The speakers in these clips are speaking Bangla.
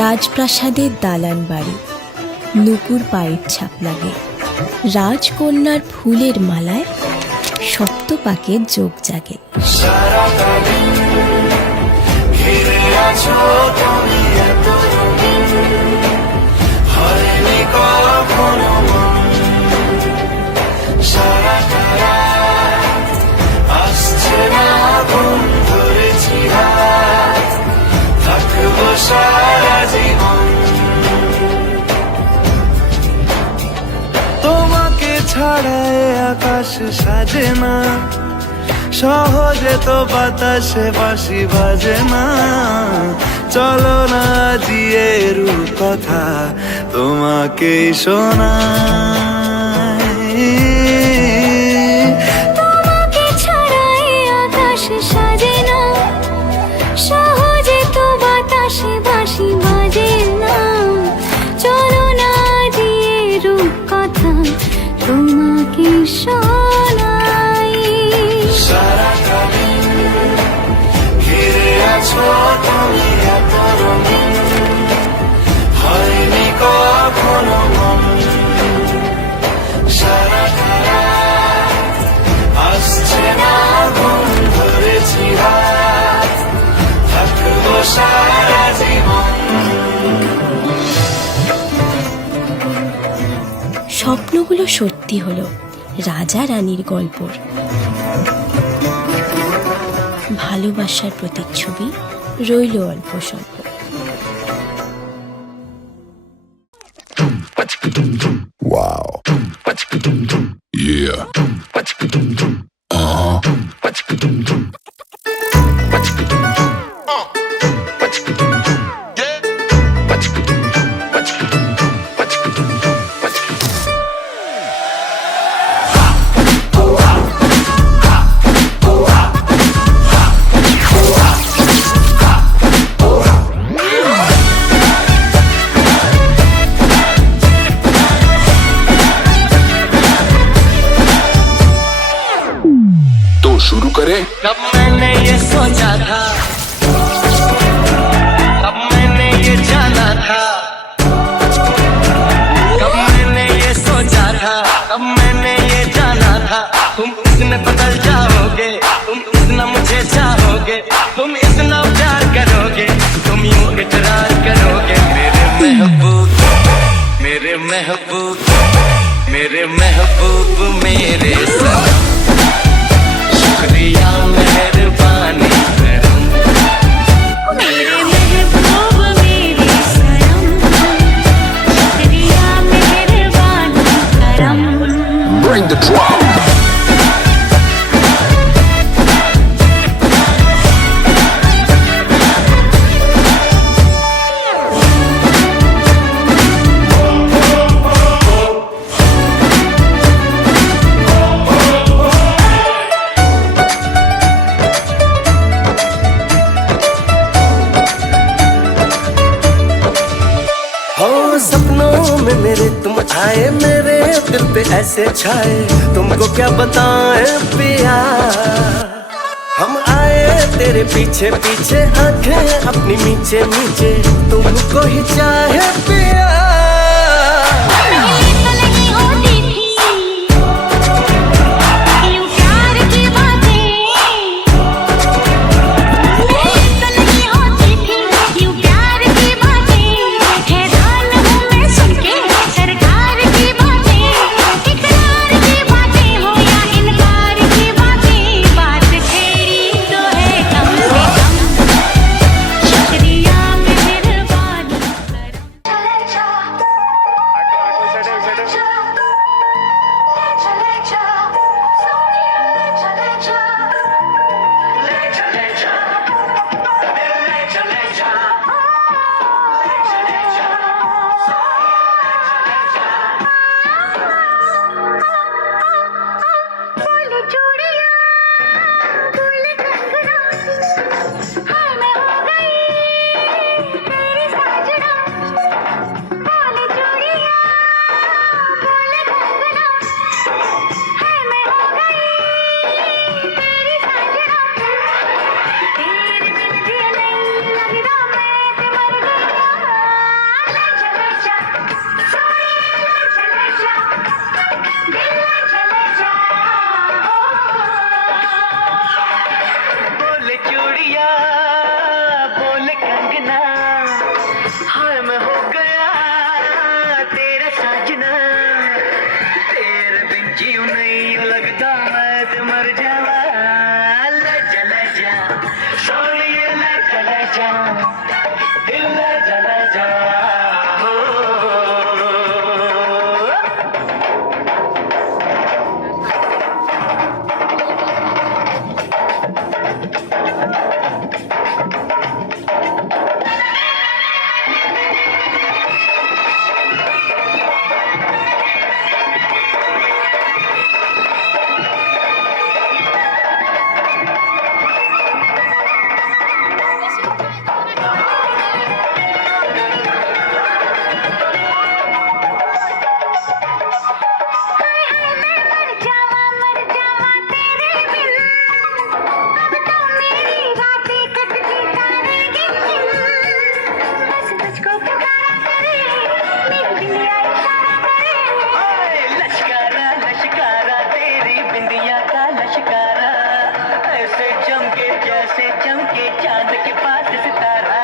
রাজপ্রাসাদের দালান বাড়ি, নুপুর পায়ের ছাপ লাগে, রাজকন্যার ফুলের মালায় সপ্তপাকের যোগ জাগে। তোমাকে ছাড়ায় আকাশ সাজে না, সহজে তো বাতাসে বাঁশি বাজে না। চলো না জিয়ে রূপ কথা তোমাকে শোনা। তোমাকে ছাড়াই আকাশ সাজে না, সহজে তো বাতাসে বাঁশি বাজে না। চলো না দিয়ে রূপ কথা তোমাকে শোনাই। সারাটা দিন ঘিরে আছো তুমি এত রঙিন, হয়নি কখনো মন। সারাটা রাত আসছে না ঘুম, ধরেছি হাত, থাকবো সারা জীবন। স্বপ্নগুলো সত্যি হলো রাজা রানীর গল্পর। ভালোবাসার প্রতিচ্ছবি রইল অল্প স্বল্প। Wow. Yeah. तो शुरू करें। कब मैंने ये सोचा था, कब मैंने ये जाना था, कब मैंने ये सोचा था, कब मैंने ये जाना था। तुम इतने बदल जाओगे, तुम इतना मुझे चाहोगे, तुम इतना प्यार करोगे, तुम यूं इकरार करोगे। मेरे महबूब, मेरे महबूब, मेरे महबूब, मेरे सनम। शुक्रिया मेहरबानी करम, मेरे महबूब मेरे सनम, शुक्रिया मेहरबानी करम। Bring the drum. हो सपनों में मेरे तुम आए, मेरे दिल पे ऐसे छाए, तुमको क्या बताएं पिया। हम आए तेरे पीछे पीछे, आंखें अपनी मीचे मीचे, तुमको ही चाहे पिया। हाय मैं हो गया तेरा साजना, तेरे बिन जीव नहीं लगता मैं तो मर जावा। ले जा सोनिए ले जा दिल ले जा हो। मर जावा तेरे बिन, अब तो मेरी रातें कटती तारे गिन गिन। बस तुझको पुकारा करे मेरी बिंदिया इशारा करे। ओए लश्कारा लश्कारा तेरी बिंदिया का लश्कारा, ऐसे चमके जैसे चमके चांद के पास सितारा।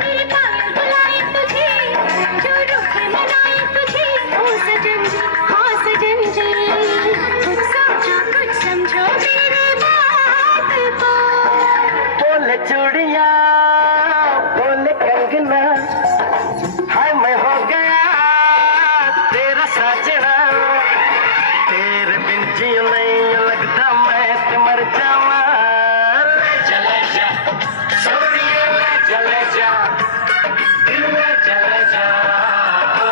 मेरे पायल बुलाए तुझे, जो रुख मनाए तुझे, ओ सजन जी हाँ सजन जी। कुछ समझो मेरी बात को। बोले चूड़िया बोले कंगना, हाय मैं हो गया तेरा साजना, तेरे बिन जी नहीं लगता मैं तो मर जावा। ले जा सोनिए ले जा दिल ले जा ओ।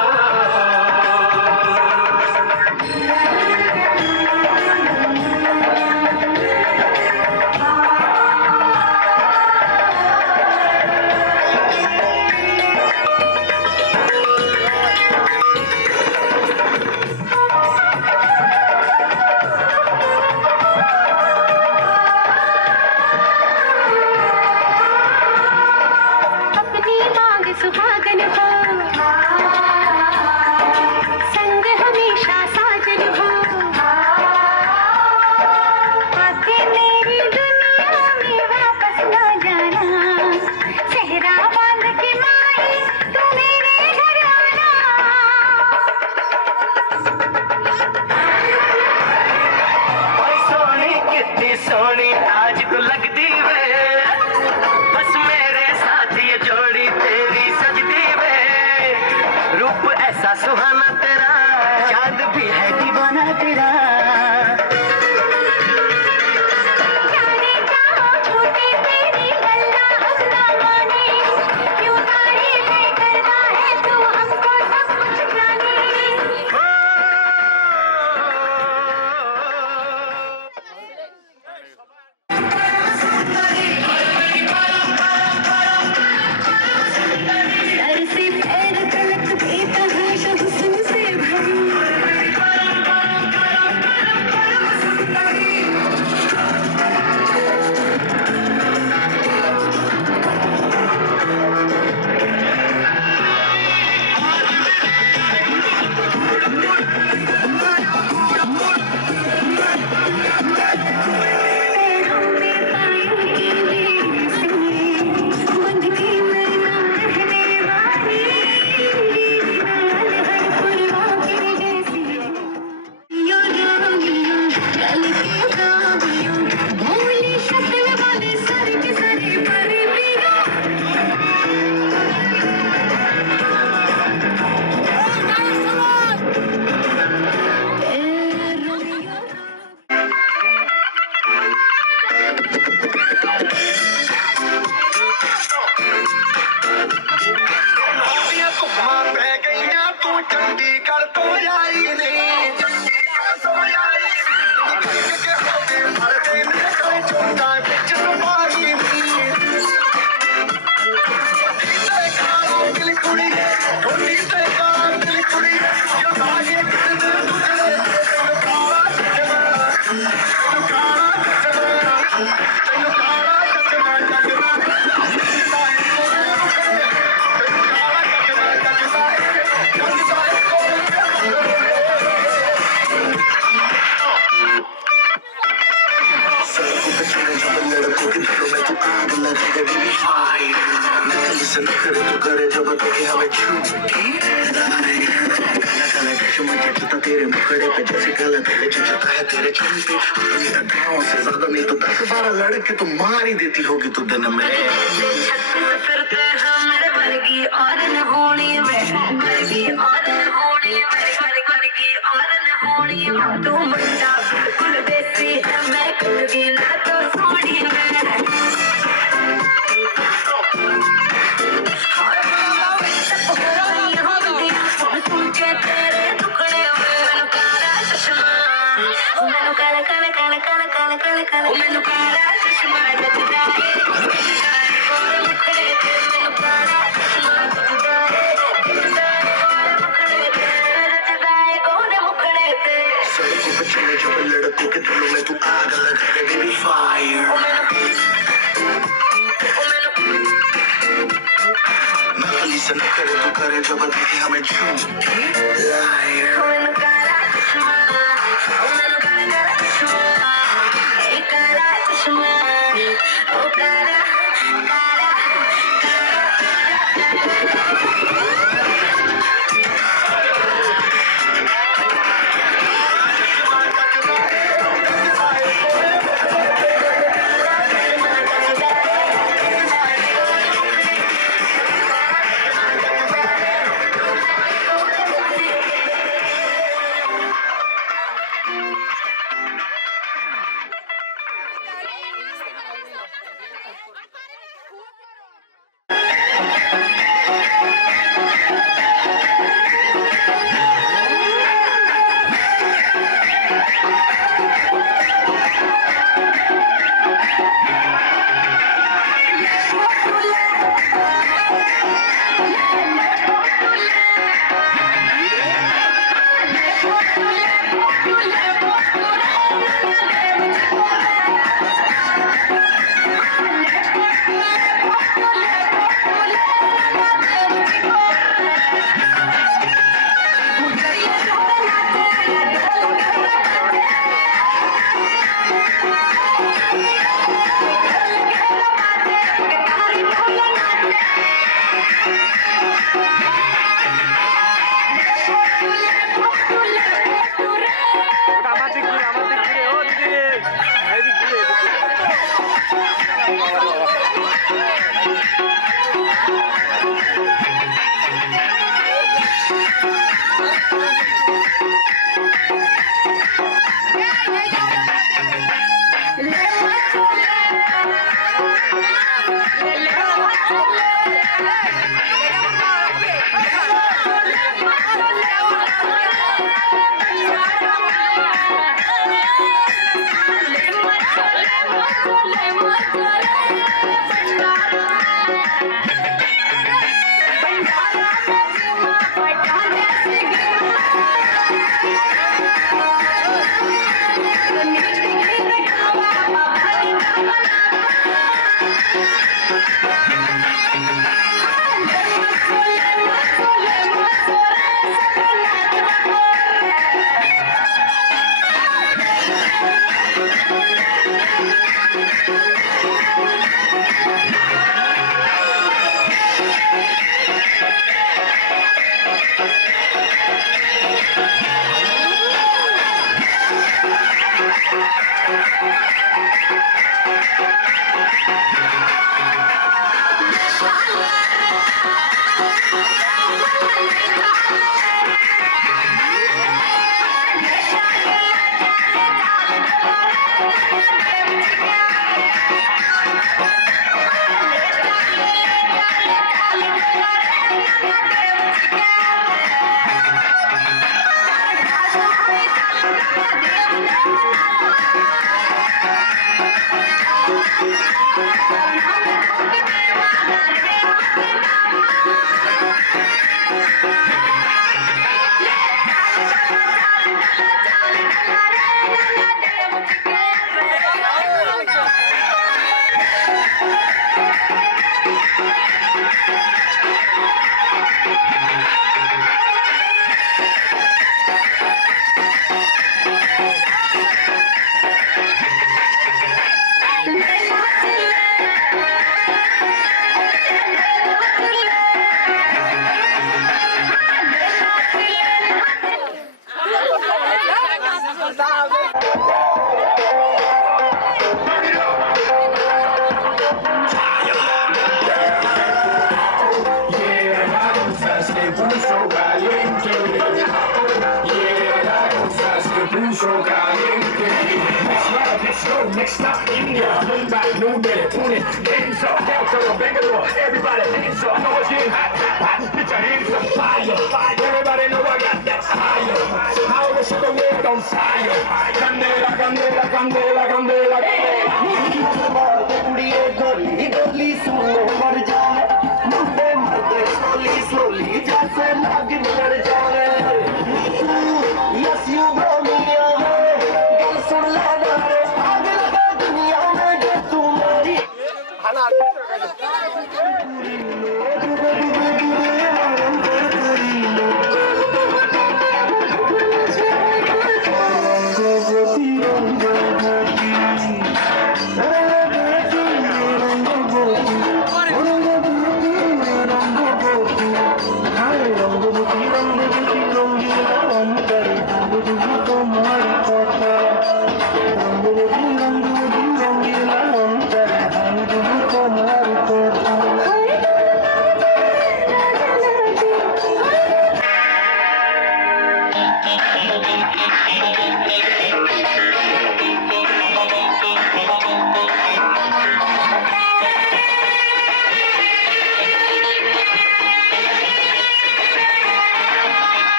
अपनी मांग सुहागन हो, संग हमेशा साजन हो। आके मेरी दुनिया में वापस न जाना, सेहरा बांध के माई तू मेरे घर आना। ओए सोनी कितनी सोनी आज तू लगती वे, बस मेरे साथ ये जोड़ी तेरी सजती वे। रूप ऐसा सुहाना तेरा, चांद भी है दीवाना तेरा। जाने जाओ छोटे तेरी गल्ला हम ना माने, क्यों तारीफें करता है तू हमको सब कुछ जाने। सर से पैर तलक बेतहाशा हुस्न से भरी, पैरों में पाएंगे से बंध के मैना रहने वाली, नाल हर फुलवा के जैसी। यो रागियो चल के रागियो, भोली शक्ल वाले सारे के सारे परे पियो। चंडीगढ़ तो आई नहीं, छोटा बिच पाई नहीं। दिल कुड़ी छोटी से दिल कुड़ी, जो भाई लगा दे बेबी फायर नकली से नखरे तो करे जब देखे हमें झूठी काला काला चश्मा जचता तेरे मुखड़े पे जैसे काला तेरे जचता है तेरे चुमके अपनी अदाओं से ज्यादा नहीं तो 10-12 लड़के तो मार ही देती होगी तू दिन में फिरते हैं मेरे वर्गी और न होनी वर्गी और न होनी वर्गी और न होनी तू मुंडा बिल्कुल देसी है मैं कभी ना तो सोनी मैं तेरे टुकड़े मैनू काला चश्मा मैनू काला काला काला काला काला काला काला मैनू काला चश्मा जचदा है गोरे मुखड़े ते मैनू काला चश्मा जचदा है जचदा है गोरे मुखड़े ते सड़कों पे चले जब लड़कों के दिलों में तू आग लगा दे बेबी फायर नकली से नखरे तू करे जब देखे हमें झूठी लायर मैनू काला चश्मा मैनू काला चश्मा ए काला चश्मा ओ काला काला next stop India, Mumbai, New Delhi, Pune, hands up, Calcutta, Bangalore, everybody hands up. I know it's getting hot, hot, hot. Put your hands up, fire, fire. Everybody know I got that fire. How to set the world on fire. Candela, candela, candela, candela, कुड़िए गोली गोली सुनो मर जाए मुंडे मरते slowly slowly जैसे नागिन मर जाए Yes you blow me away गल सुन लेना रे आग लगा दुनिया में जो तुम्हारी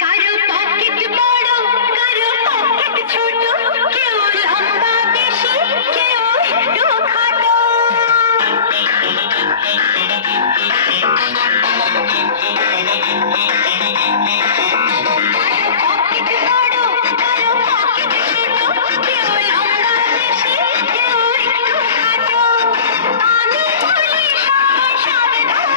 কারো পকেট বড় কারো পকেট ছোট কেউ লম্বা বেশি কেউ একটু খাটো পকেট বড় কারো পকেট ছোট কেউ লম্বা বেশি কেউ একটু খাটো আমি বলি সবাই সাবধান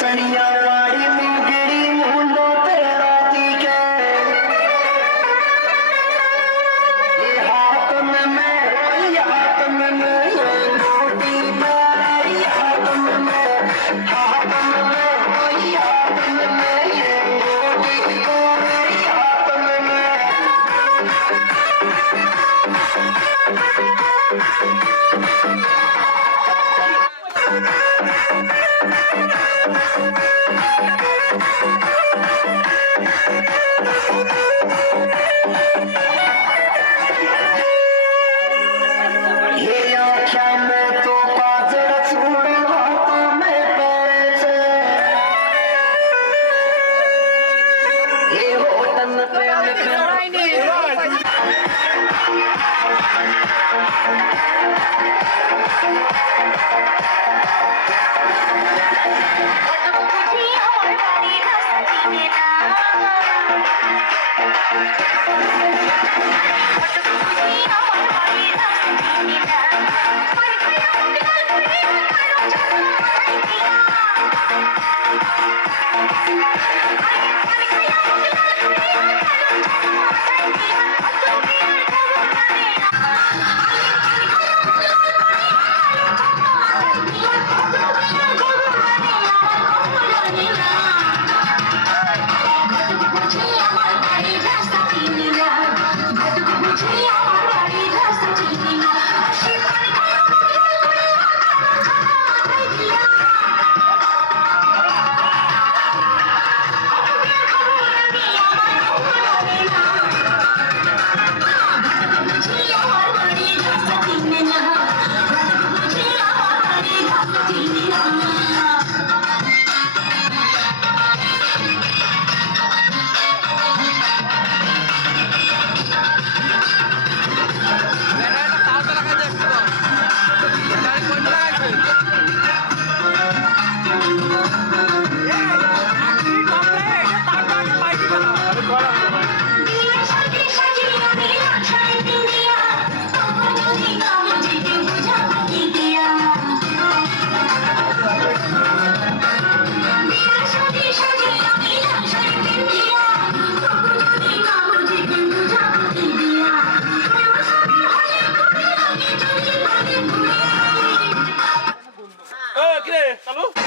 सड़िया वाली मुगड़ी मुंडो तेरा तीके ये हाथ में मैं ये हाथ में मैं ये रोटी मैं ये हाथ में मैं हाथ में मैं ये हाथ में मैं ये रोटी ये हाथ में मैं ये आँखें में तो पाजर छोड़ हाथों में पैसे ये होटन पे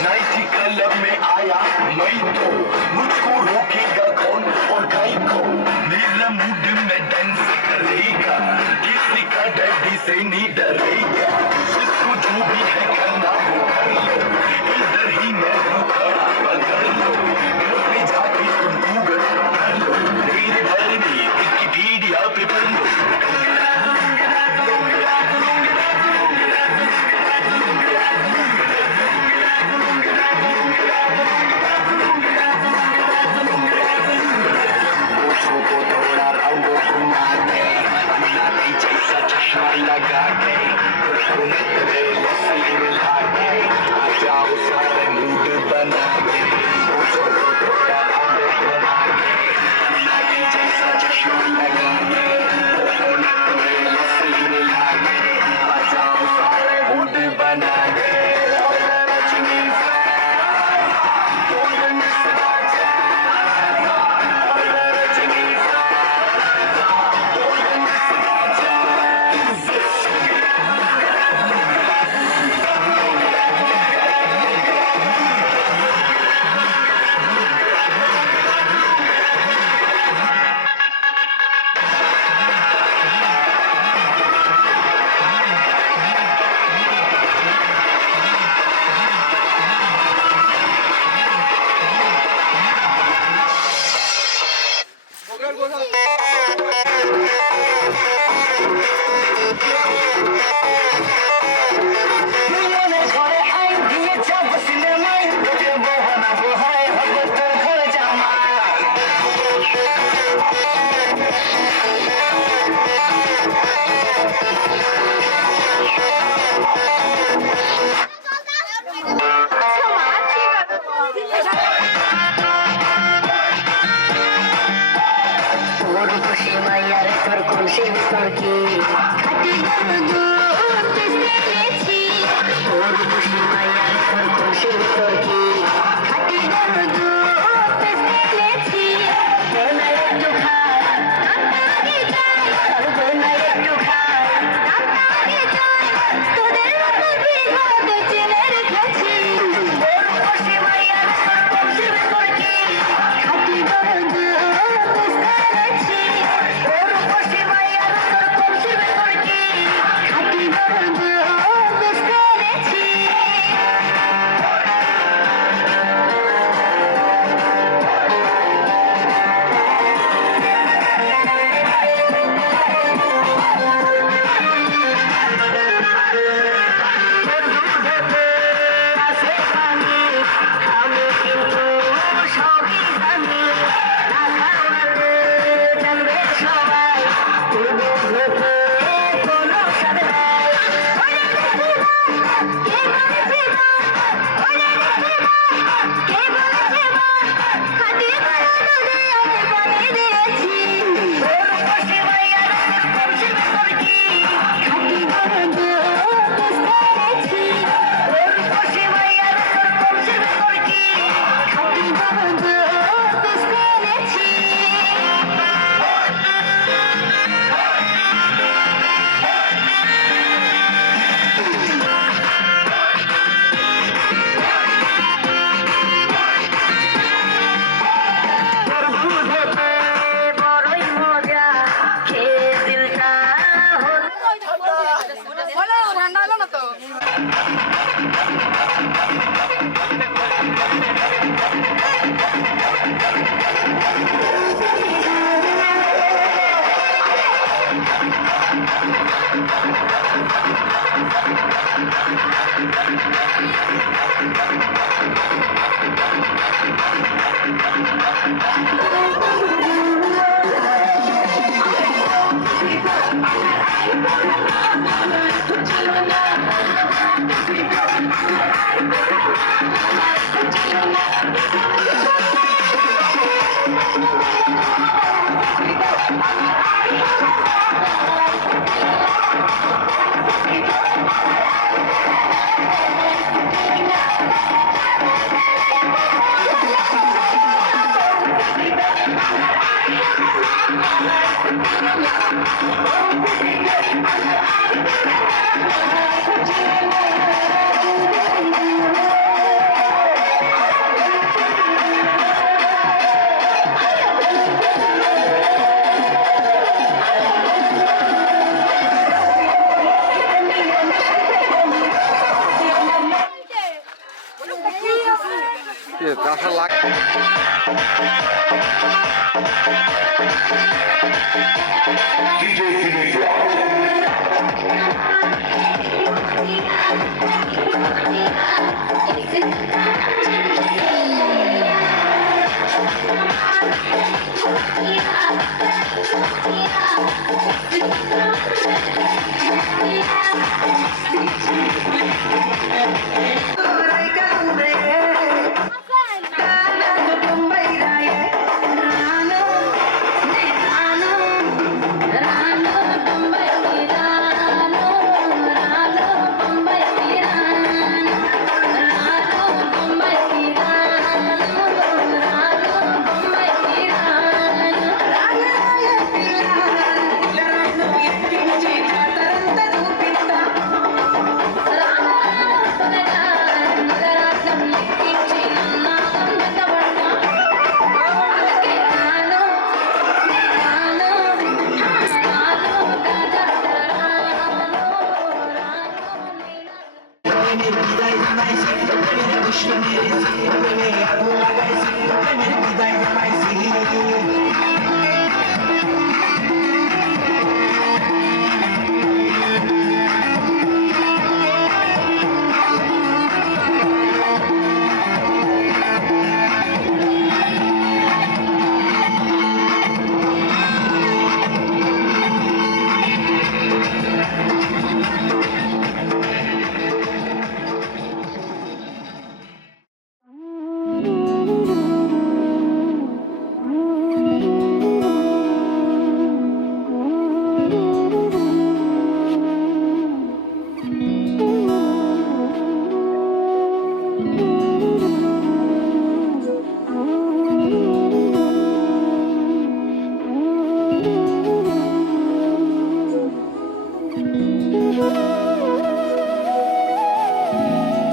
नाइटी कलर में आया मैं तो मुझको रोकेगा कौन और गाय को मेरा मूड में डांस करेगा किसी का डैडी से नहीं डरेगा इसको जो भी है करना वो कर लो इधर ही मैं हूँ खड़ा पकड़ लो मैं जाके तुम गूगल कर लो मेरे घर में विकिपीडिया पे पढ़ लो लगा के मिला के आ जाओ सारे मूड बना के बना के जैसा चश्मा लगा के मिला के आ जाओ सारे मूड बना के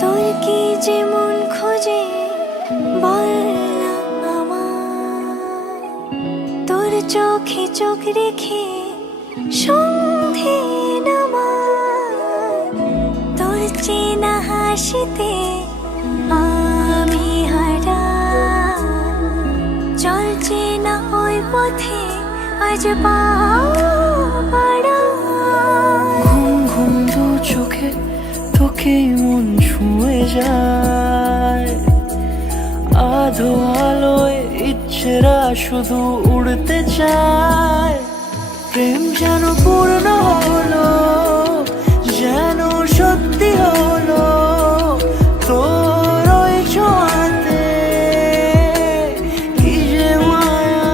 তোর কি যে মন খোঁজে বল না আমায়, তোর চোখে চোখ রেখে সন্ধে নামায়, তোর চেনা হাসিতে আমি হারাই, চল চেনা ওই পথে আজ পা বাড়াই। ঘুম ঘুম দু চোখে তোকে মন ছুঁয়ে যায়, আধো আলোয় ইচ্ছেরা শুধু উড়তে চায়। প্রেম যেন পূর্ণ হলো, যেন সত্যি হলো তোর ওই ছোঁয়াতে, কি যে মায়া।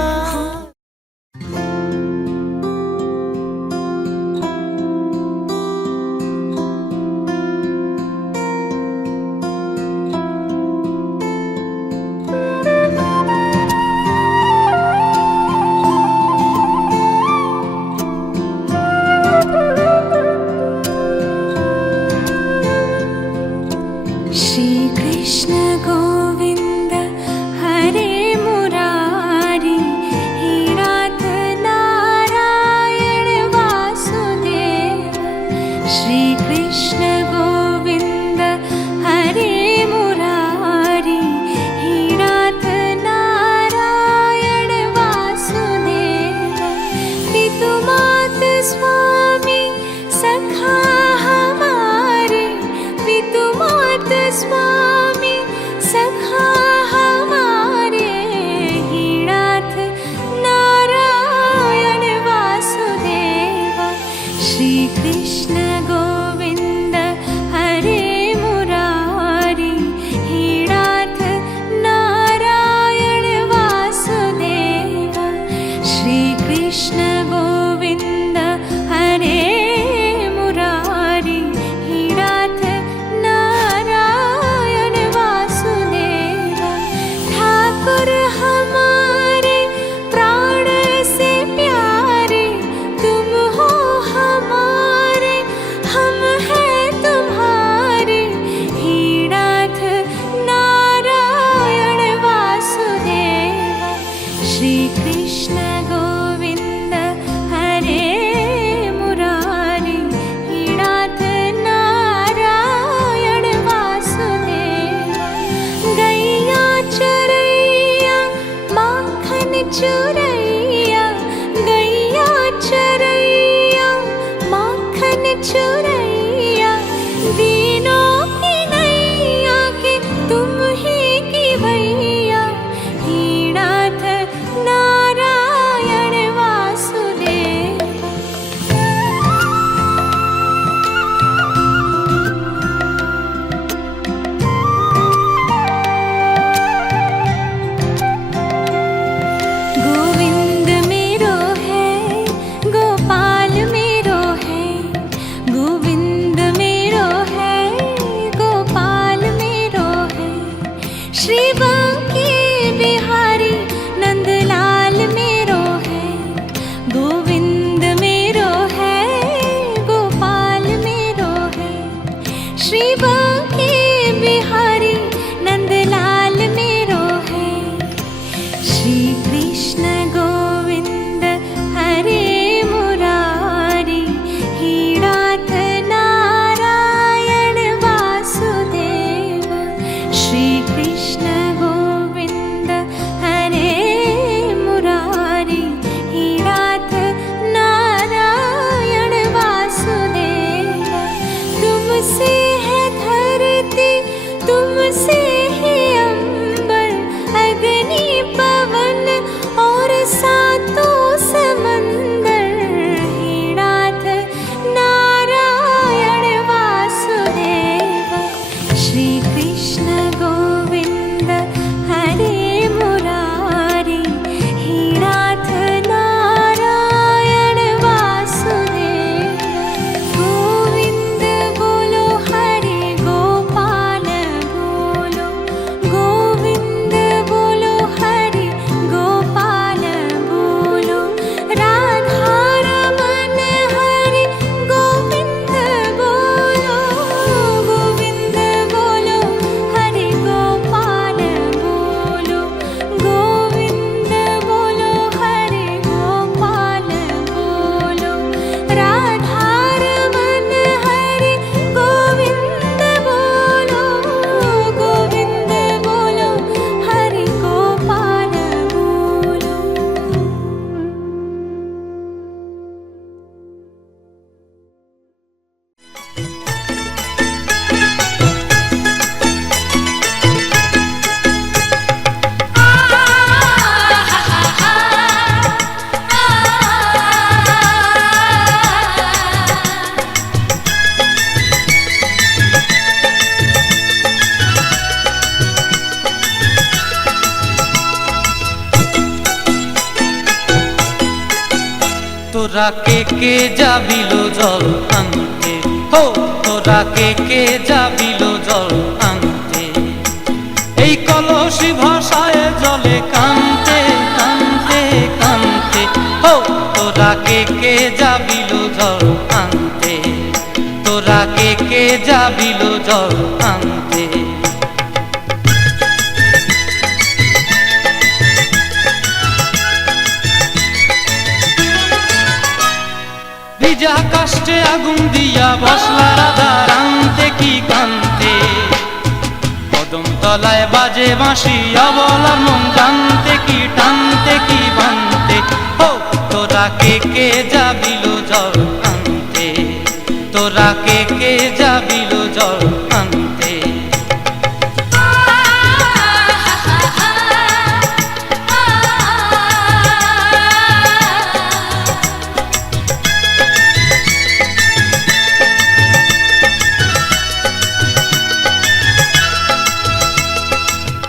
তোরা কে যাবিল জল আনতে, হো তোরা কে যাবিল জল আনতে, এই কলসি ভাষায় জলে কানতে কানতে কানতে, হো তোরা কে যাবিল জল আনতে, তোরা কে যাবিল জল আনতে। ভিজা কাষ্টে আগুন দিয়া বসলা রাধা রানতে কি কানতে, কদম তলায় বাজে বাঁশি অবলা মন জানতে কি টানতে কি বানতে, হো তোরা কে যাবিল জল আনতে, তোরা কে যাবিল জল আনতে।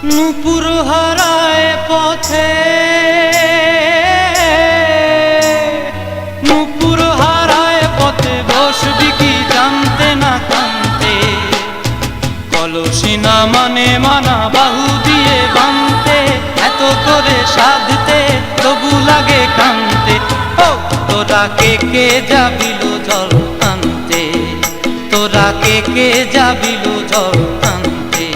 নূপুর হারায় পথে, নূপুর হারায় পথে বসবি কি জানতে না কানতে, কলসি না মানে মানা বাহু দিয়ে বানতে, এত করে সাধতে তবু লাগে কানতে, ও তোরা কে যাবিল জল আনতে, তোরা কে যাবিল জল আনতে।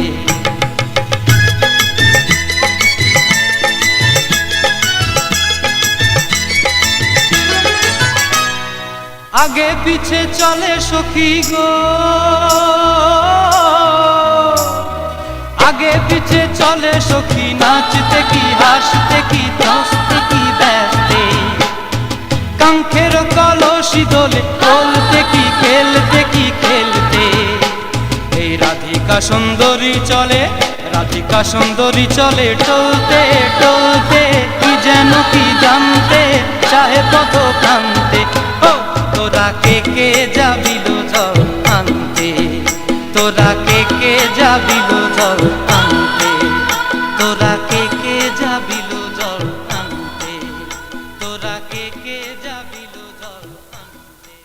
আগে পিছে চলে সখী গো, আগে পিছে চলে সখী, নাচতে কি হাসতে কি হাসতে কি ব্যস্তে, কাঙ্ক্ষের কলসি দোলে বলতে কি খেলতে কি খেলতে, এই রাধিকা সুন্দরী চলে, রাধিকা সুন্দরী চলে টলতে টলতে, কি যেন কি জানতে চাহে পথ কান্তে, ও তোরা কে যাবিল জল আনতে, তোরা কে যাবিল জল আনতে, তোরা কে যাবিল জল আনতে, তোরা কে যাবিল জল আনতে।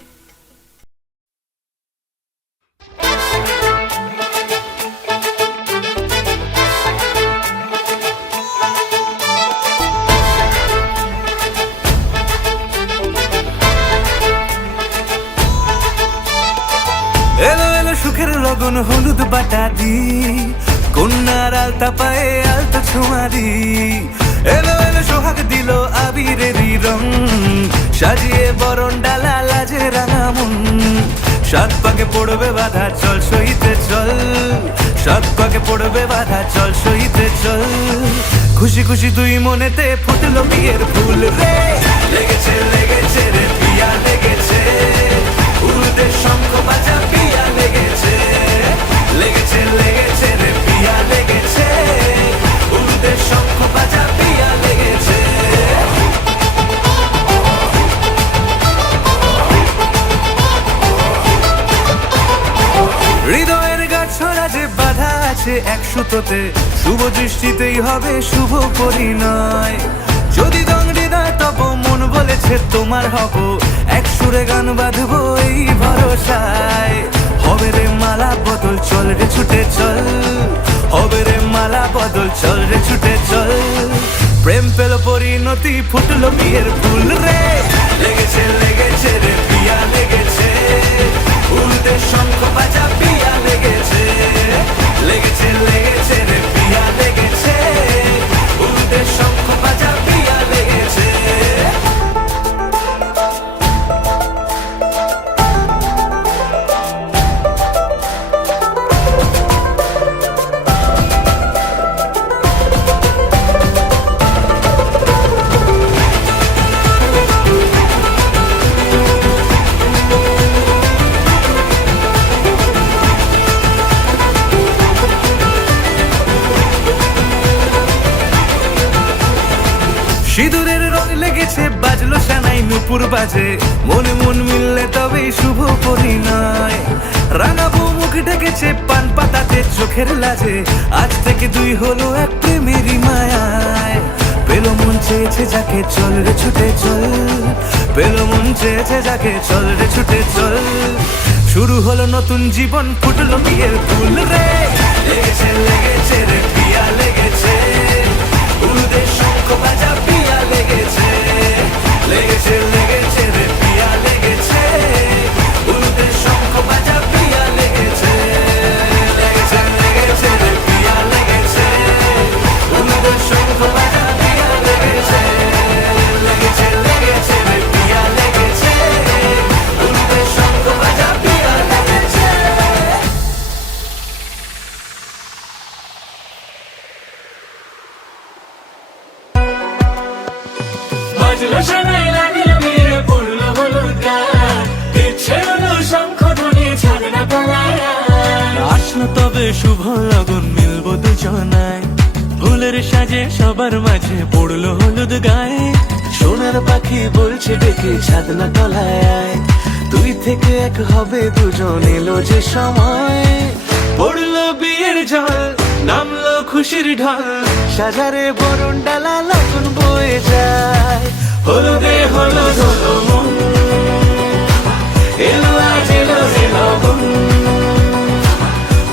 এলো এলো সুখের লগন হলুদ বাটা দি, কন্যার আলতা পায়ে আলতা ছোঁয়ারি, এলো এলো সোহাগ দিল আবিরেরই রং, সাজিয়ে বরণ ডালা লাজে রাঙা মন, সাত পাকে পড়বে বাধা চল সইতে চল, সাত পাকে পড়বে বাধা চল সইতে চল, খুশি খুশি দুই মনেতে ফুটলো বিয়ের ফুল রে, লেগেছে লেগেছে রে পিয়া লেগেছে, উড়তে শঙ্খ বাজা পিয়া লেগেছে, লেগেছে লেগেছে রে পিয়া লেগেছে, উড়তে শঙ্খ বাজা পিয়া লেগেছে। হৃদয়ের গাছড়া যে বাধা আছে এক সুতোতে, শুভ দৃষ্টিতেই হবে শুভ পরিণয়, যদি দংড়ি না তব মন বলেছে তোমার হব, এক সুরে গান বাঁধবো এই ভরসায়, হবে রে মালা বদল চল রে ছুটে চল, হবে রে মালা বদল চল রে ছুটে চল, প্রেম পেল পরিণতি ফুটলো বিয়ের ফুল রে, লেগেছে লেগেছে রে পিয়া লেগেছে, উড়তে শঙ্খ বাজা পিয়া লেগেছে, লেগেছে লেগেছে রে পিয়া লেগেছে, উড়তে শঙ্খ বাজা পিয়া লেগেছে। সিঁদুরের রং লেগেছে বাজলো সানাই নুপুর বাজে, মনে মন মিললে তবেই শুভ পরিণয়, রাঙাবো মুখ ঢেকেছে পান পাতাতে চোখের লাজে, আজ থেকে দুই হলো এক প্রেমেরই মায়ায়, পেল মন চেয়েছে যাকে চল রে ছুটে চল, পেল মন চেয়েছে যাকে চল রে ছুটে চল। শুরু হলো নতুন জীবন, ফুটলো বিয়ের ফুল রে। লেগেছে লেগেছে রে পিয়া লেগেছে, উলুদের শঙ্খ বাজা পিয়া লেগেছে। লেগেছে লেগেছে রে পিয়া লেগেছে, উলুদের শঙ্খ বাজা পিয়া লেগেছে। লেগেছে লেগেছে রে পিয়া লেগেছে, উলুদের শঙ্খ বাজা পিয়া লেগেছে। লেগেছে লেগেছে রে পিয়া লেগেছে, উলুদের শঙ্খ বাজা পিয়া লেগেছে। বাজলো শোনাই লাগিল বিয়ে পড়লো হলুদ গান, দিচ্ছে হলো শঙ্খ ধ্বনি ছাড়ে না পালায়। আসলো তবে শুভ লগন, মিলবো দুজনায়। ফুলের সাজে সবার মাঝে পড়লো হলুদ গায়ে। সোনার পাখি বলছে ডেকে ছাদ না তলায়, তুই থেকে এক হবে দুজন, এলো যে সময়। পড়লো বিয়ের জল, নামলো খুশির ঢল, সাজারে বরণ ডালা লগন বয়ে যায়। হলুদে হলুদ হলো মন, এলো আজ এলো যে লগন।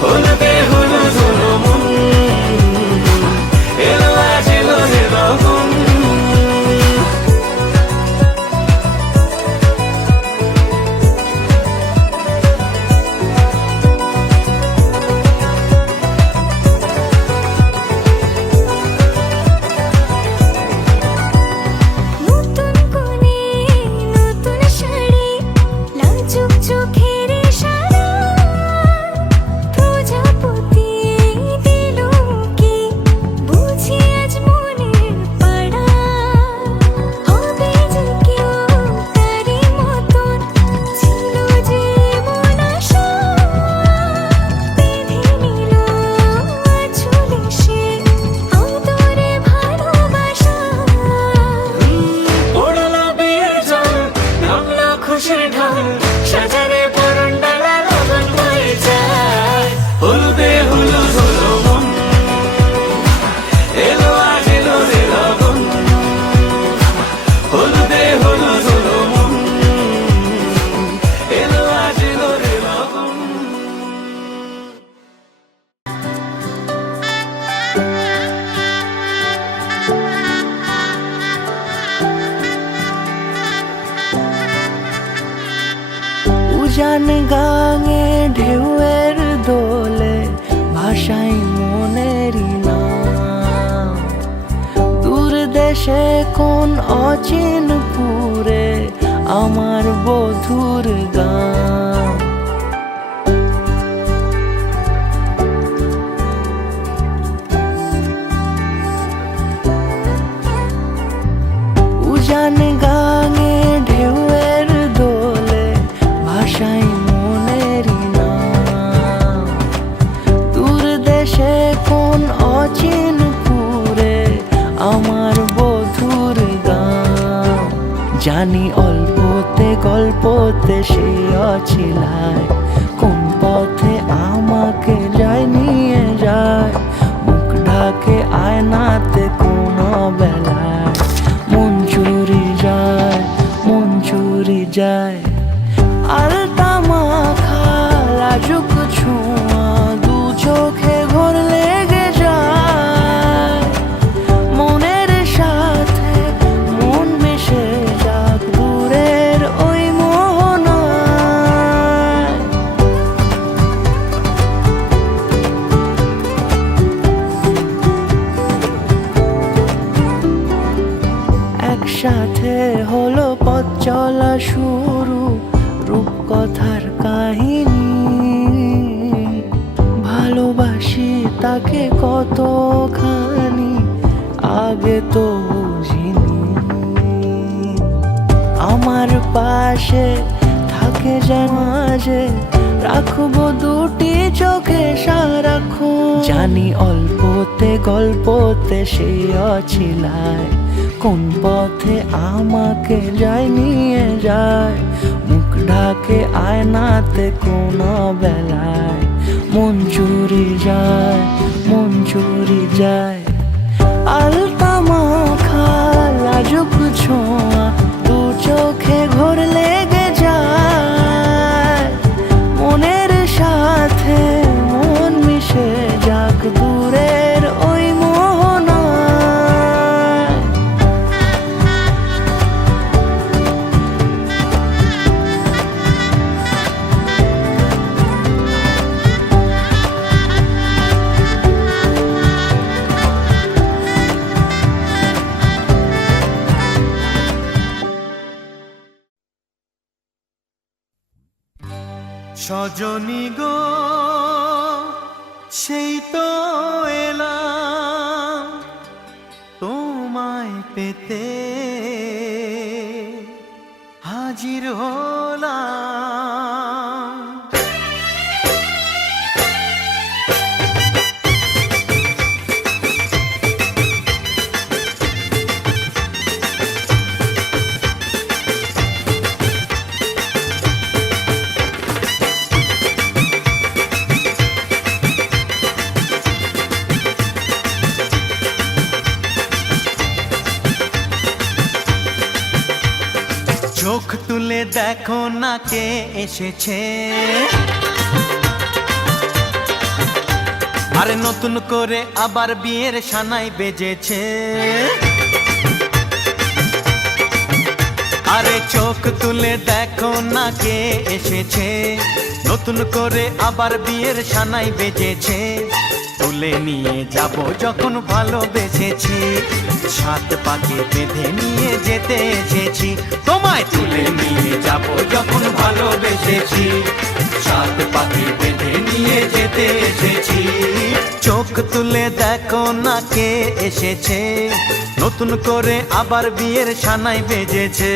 হলুদে হলুদ হলো মন, এলো আজ এলো যে লগন। নতুন কোণে নতুন শাড়ি, লাজুক চোখের ইশারা, প্রজাপতি দিল কি বুঝি আজ মনের পাড়া। হবে যে কেউ তারই মতন, ছিল যে মন আশা, বেঁধে নিল আঁচলে সে আদরে ভালোবাসা। পড়লো বিয়ের জল, নামলো খুশির ঢল, সাজারে বরণ ডালা লগন বয়ে যায়। হলুদে হলুদ হলো মন, এলো আজ এলো যে লগন। হলুদে হলুদ হলো মন, এলো আজ এলো যে লগন। উজান গাঙে ঢেউয়ের দোলে ভাষাই মনেরই নাম। দূর দেশে কোন অচিন পুরে আমার বধুর গান। উজান গাঙে ঢেউয়ের দোলে ভাষাই মনেরই নাম। দূর দেশে কোন অচিন পুরে আমার বধুর গান। জানি অল্পতে গল্পতে সে অছিলায়, কোন পথে আমাকে যায় নিয়ে যায়। মুখ ঢাকে আয়নাতে কোন বেলায়, মন চুরি যায়, মন চুরি যায়। আলতা মাখা লাজুক ছোঁয়া, দু চোখে ঘোর লেগে যায়। মনের সাথে মন মিশে যাক দূরের ওই মোহনায়। একসাথে হলো পথ চলা শুরু, রূপকথার কাহিনী। ভালোবাসি তাকে কতখানি আগে তো বুঝিনি। আমার পাশে থাকে যে মাঝে, রাখবো দুটি চোখে সারাক্ষণ। জানি অল্পতে গল্পতে সে অছিলায়, কোন পথে আমাকে যায় নিয়ে যায়। মুখ ঢাকে আয়নাতে কোন বেলায়, মন চুরি যায়, মন চুরি যায়। আলতা মাখা সজনী গো সেই তো এলাম তোমায় পেতে হাজির হলাম। চোখ তুলে দেখো না কে এসেছে, আরে নতুন করে আবার বিয়ের সানাই বেজেছে। আরে চোখ তুলে দেখো না কে এসেছে, নতুন করে আবার বিয়ের সানাই বেজেছে। তুলে নিয়ে যাব যখন ভালোবেসেছি, সাত পাকে বেঁধে নিয়ে যেতে এসেছি। তোমায় তুলে নিয়ে যাব যখন ভালোবেসেছি, সাত পাকে বেঁধে নিয়ে যেতে এসেছি। চোখ তুলে দেখো না কে এসেছে, নতুন করে আবার বিয়ের সানাই বেজেছে।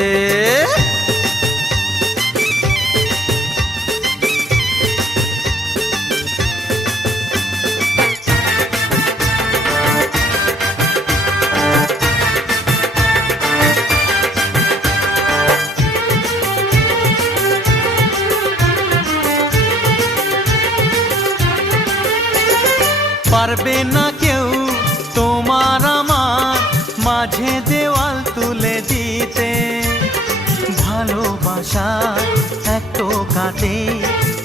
পারবে না কেউ তোমার আমার মাঝে দেওয়াল তুলে দিতে, ভালোবাসা একটু কাটে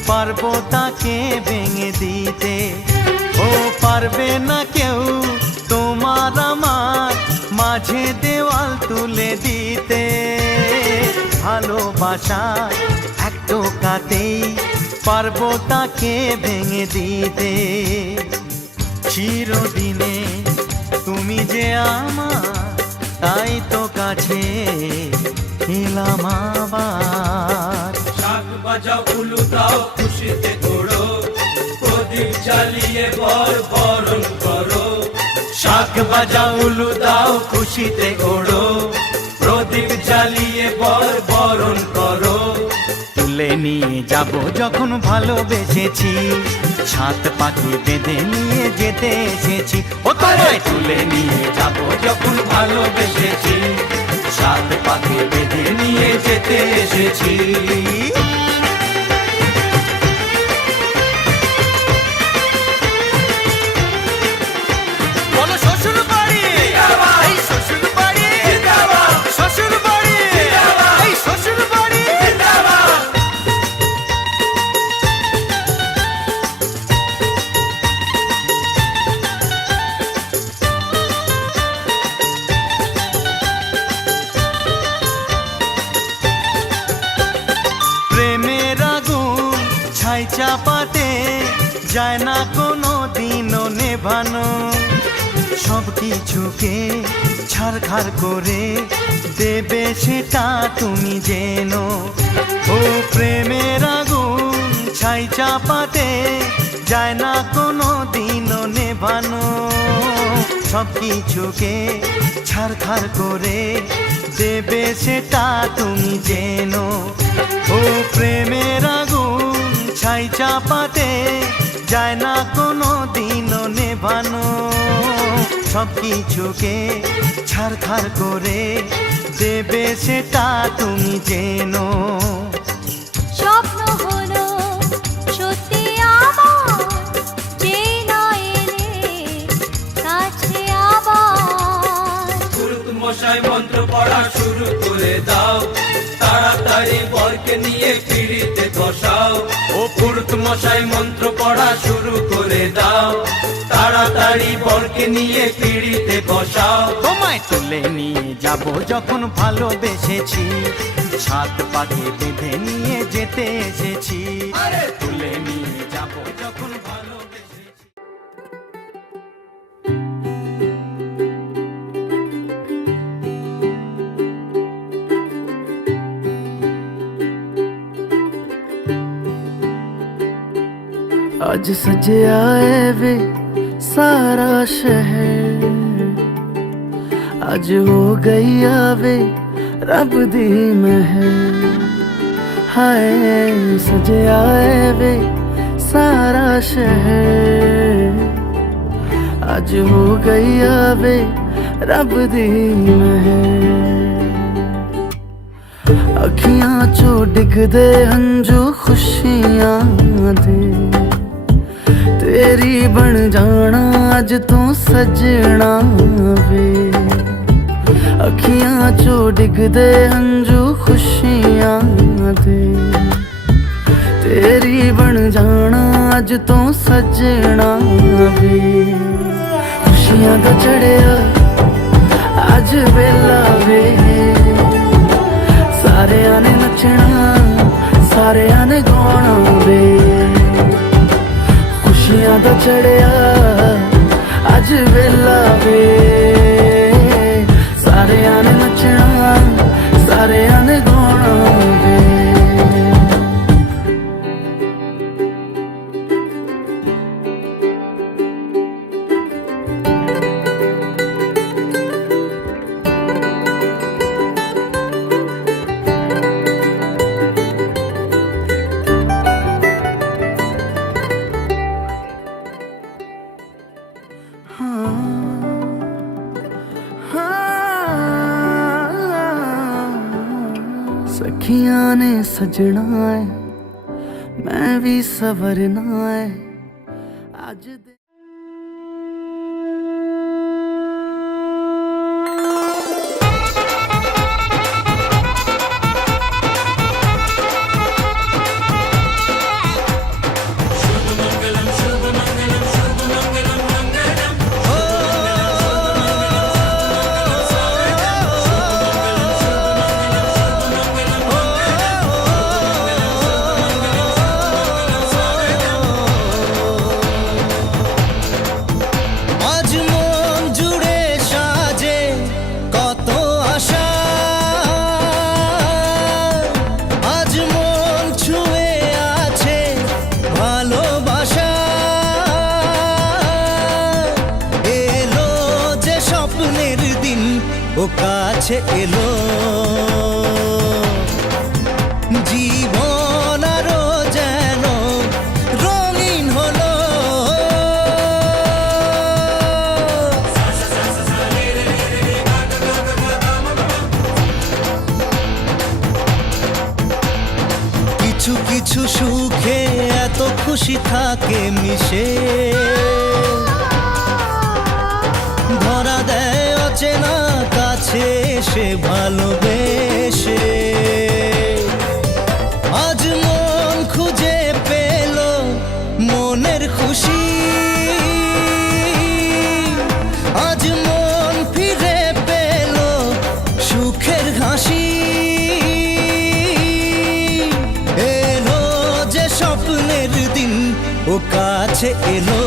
পারবো তাকে ভেঙে দিতে। ও পারবে না কেউ তোমার আমার মাঝে দেওয়াল তুলে দিতে, ভালোবাসা একটু কাটে পারবো তাকে ভেঙে দিতে। চিরদিনে তুমি যে আমার, তাই তো কাছে এলাম আবার। শাক বাজাও উলু দাও খুশিতে ঘোড়ো, প্রদীপ জ্বালিয়ে বর বরণ করো। শাক বাজাও উলু দাও খুশিতে ওড়ো, প্রদীপ জ্বালিয়ে বর বরণ করো। তুলে নিয়ে যাব যখন ভালোবেসেছি, সাত পাখি বেঁধে নিয়ে যেতে এসেছি। ও তোমায় তুলে নিয়ে যাব যখন ভালোবেসেছি, সাত পাখি বেঁধে নিয়ে যেতে এসেছি। বলো শ্বশুর বাড়ি, এই শ্বশুর বাড়ি, শ্বশুর বাড়ি, এই শ্বশুর বাড়ি। প্রেমের আগুন ছাই চাপাতে যায় না কোনো দিনও নেভানো, সব কিছুকে ছারখার করে দেবে সেটা তুমি জেনো। ও প্রেমের আগুন ছাই চাপাতে যায় না কোনো দিনও নেভানো, সব কিছুকে ছারখার করে দেবে সেটা তুমি জেনো। ও প্রেমের আগুন ছাই চাপাতে যায় না কোনো দিনও নেভানো, সব কিছুকে ছারখার করে দেবে সেটা তুমি জেনো। স্বপ্ন হলো সত্যি আমার, যে না এলে কাছে আবার। পুরুত মশাই মন্ত্র পড়া শুরু করে দাও, তাড়াতাড়ি বরকে নিয়ে পিড়িতে বসাও। ও পুরুত মশাই মন্ত্র পড়া শুরু করে দাও, তাড়াতাড়ি বরকে নিয়ে পিড়িতে বসাও। তোমায় তুলে নিয়ে যাব যখন ভালোবেসেছি, সাত পাকে বেঁধে নিয়ে যেতে এসেছি। তুলে নিয়ে যাব যখন ভালোবেসেছি। आज सजया है वे सारा शहर, आज हो गई आवे रब दी महर। हाय सजया है वे सारा शहर, आज हो गई आवे रब दी महर। अखियां चो डिगदे हंजू खुशियां दे, तेरी बन जाना अज तू सजना वे। अखियां चो डिगदे हंजू खुशियां दे, तेरी बन जाना अज तू सजना वे। खुशियां दा चढ़िया अज वेला वे, सारेयां ने नचना सारेयां ने गाना वे। खुशियां दा चढ़िया अज वेला वे, सारेयां ने नचना सारेयां ने गाना वे। सखियां ने सजना है मैं भी सवरना है अज दे। ও কাছে এলো জীবন আরো যেন রঙিন হলো। কিছু কিছু সুখে এত খুশি থাকে মিশে, ধরা দেয় অচেনা কাছে সে ভালোবেসে। আজ মন খুঁজে পেল মনের খুশি, আজ মন ফিরে পেল সুখের হাসি। এলো যে স্বপ্নের দিন ও কাছে এলো,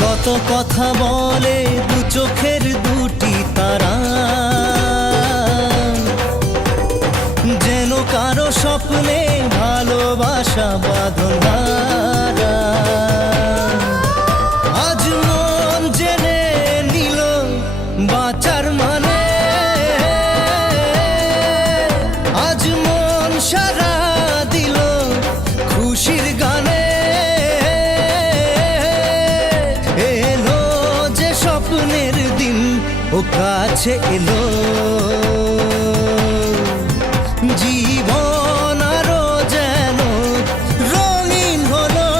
কত কথা বলে দু চোখের দুটি তারা, যেন কারো স্বপ্নে ভালোবাসা বাঁধনা। আজ মন জেনে নিল বাঁচার মানে, আজ মন সারা দিল খুশির গানে। স্বপ্নের দিন ও কাছে এলো, জীবন আরো যেন রঙিন হলো।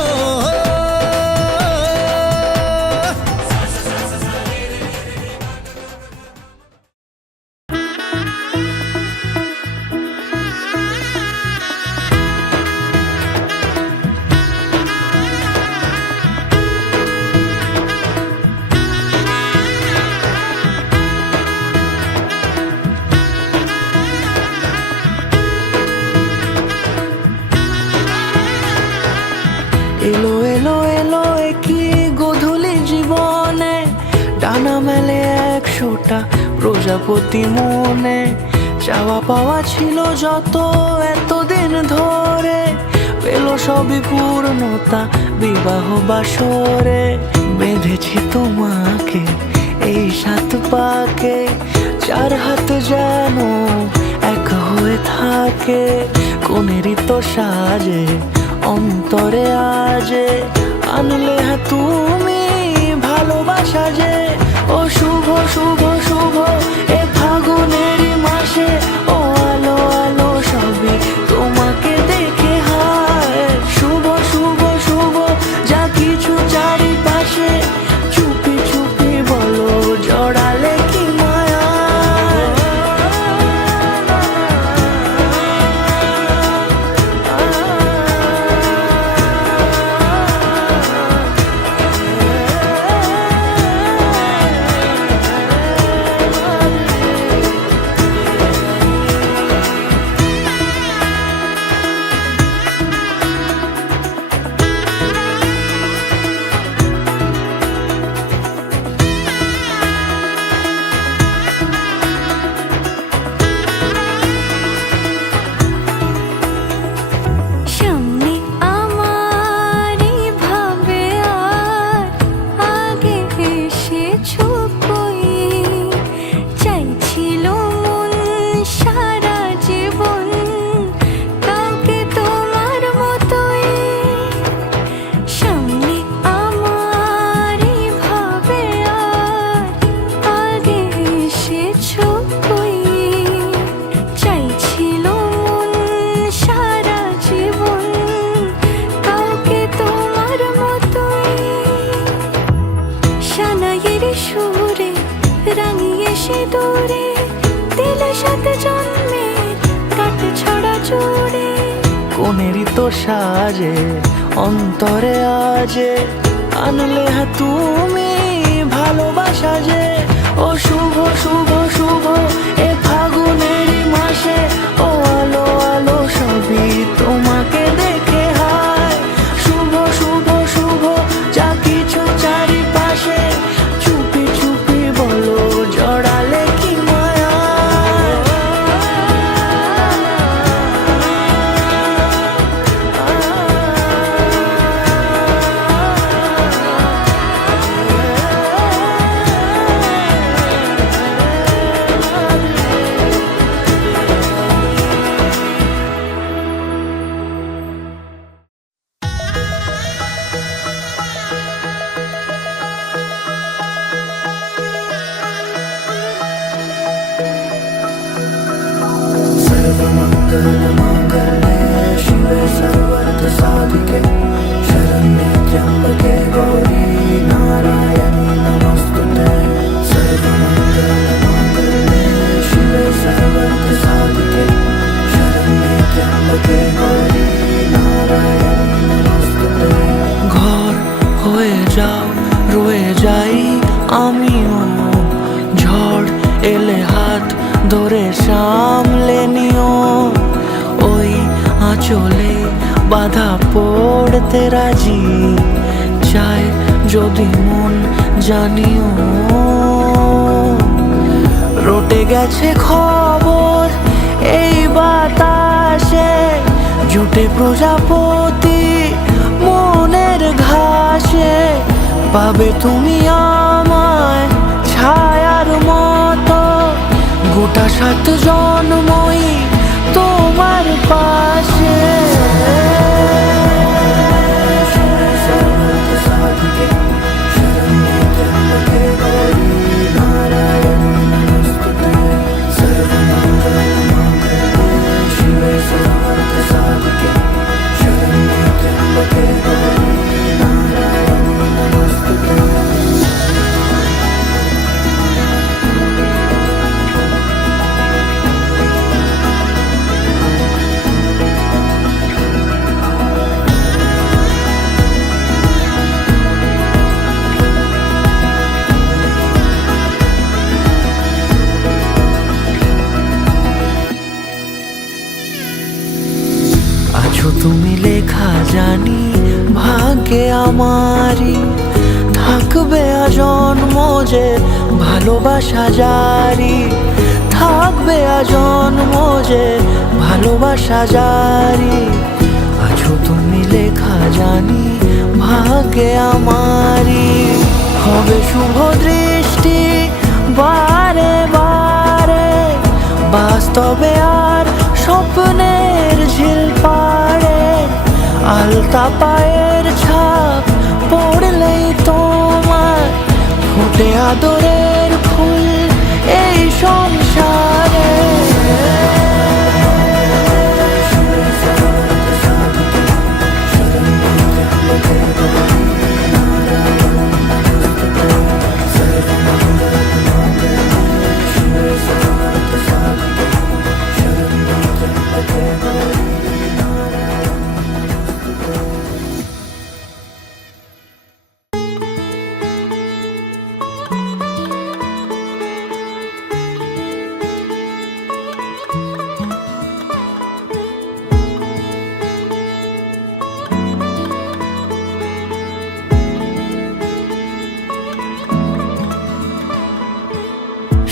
একটা প্রজাপতি মনে, চাওয়া পাওয়া ছিল যত এতদিন ধরে, পেল সবই পূর্ণতা বিবাহ বাসরে। বেঁধেছি তোমাকে এই 7 পাকে, 4 হাত যেন এক হয়ে থাকে। কোনেরই তো সাজে অন্তরে আজে, আনলে তুমি ভালোবাসা যে। ও শুভ শুভ শুভ এ ফাগুনেরই মাসে, ও আলো আলো সবই তোমাকে দেখে হায়। শুভ শুভ শুভ যা কিছু চারিপাশে, চুপি চুপি বলো জড়ালে কি মায়া। সামনে আমারই ভাবে আর আগে এসেছো কই, চাইছিল মন সারা জীবন কাউকে তোমার মতোই। সামনে আমারই ভাবে আর আগে এসেছো কই, চাইছিল মন সারা জীবন কাউকে তোমার মতোই। সানাইয়ের সুরে রাঙিয়ে সে দূরে, দিলে 7 জন্মের কাট ছড়া জোরে। কোনেরই তো সাজে অন্তরে আজে, আনলে তুমি ভালোবাসা যে। ও শুভ শুভ শুভ এ ফাগুনেরই মাসে, ও আলো আলো সবই তোমাকে দেখে হায়। শুভ শুভ শুভ যা কিছু চারিপাশে, চুপি চুপি বলো জড়ালে কি মায়া। ঘর হয়ে যাও রয়ে যাই আমিও, ঝড় এলে হাত ধরে সামলে নিও। ওই আঁচলে বাধা পড়তে রাজি, চাই যদি মন জানিও। রটে গেছে খবর এই বাতাসে, জুটে প্রজাপতি মনের ঘাসে। পাবে তুমি আমায় ছায়ার মতো, গোটা 7 জন্মই তোমার পাশে। তুমি লেখা জানি ভাগ্যে আমারই, থাক থাকবে আজন্ম যে ভালোবাসা জারি, থাকবে আজন্ম যে ভালোবাসা জারি। আছো তুমি লেখা জানি ভাগ্যে আমারি, হবে শুভ দৃষ্টি বারে বারে, বাস্তবে আর স্বপ্নের ঝিল পাড়ে। আলতা পায়ের ছাপ পড়লেই তোমার ফুটে আদরের ফুল এই সংসারে।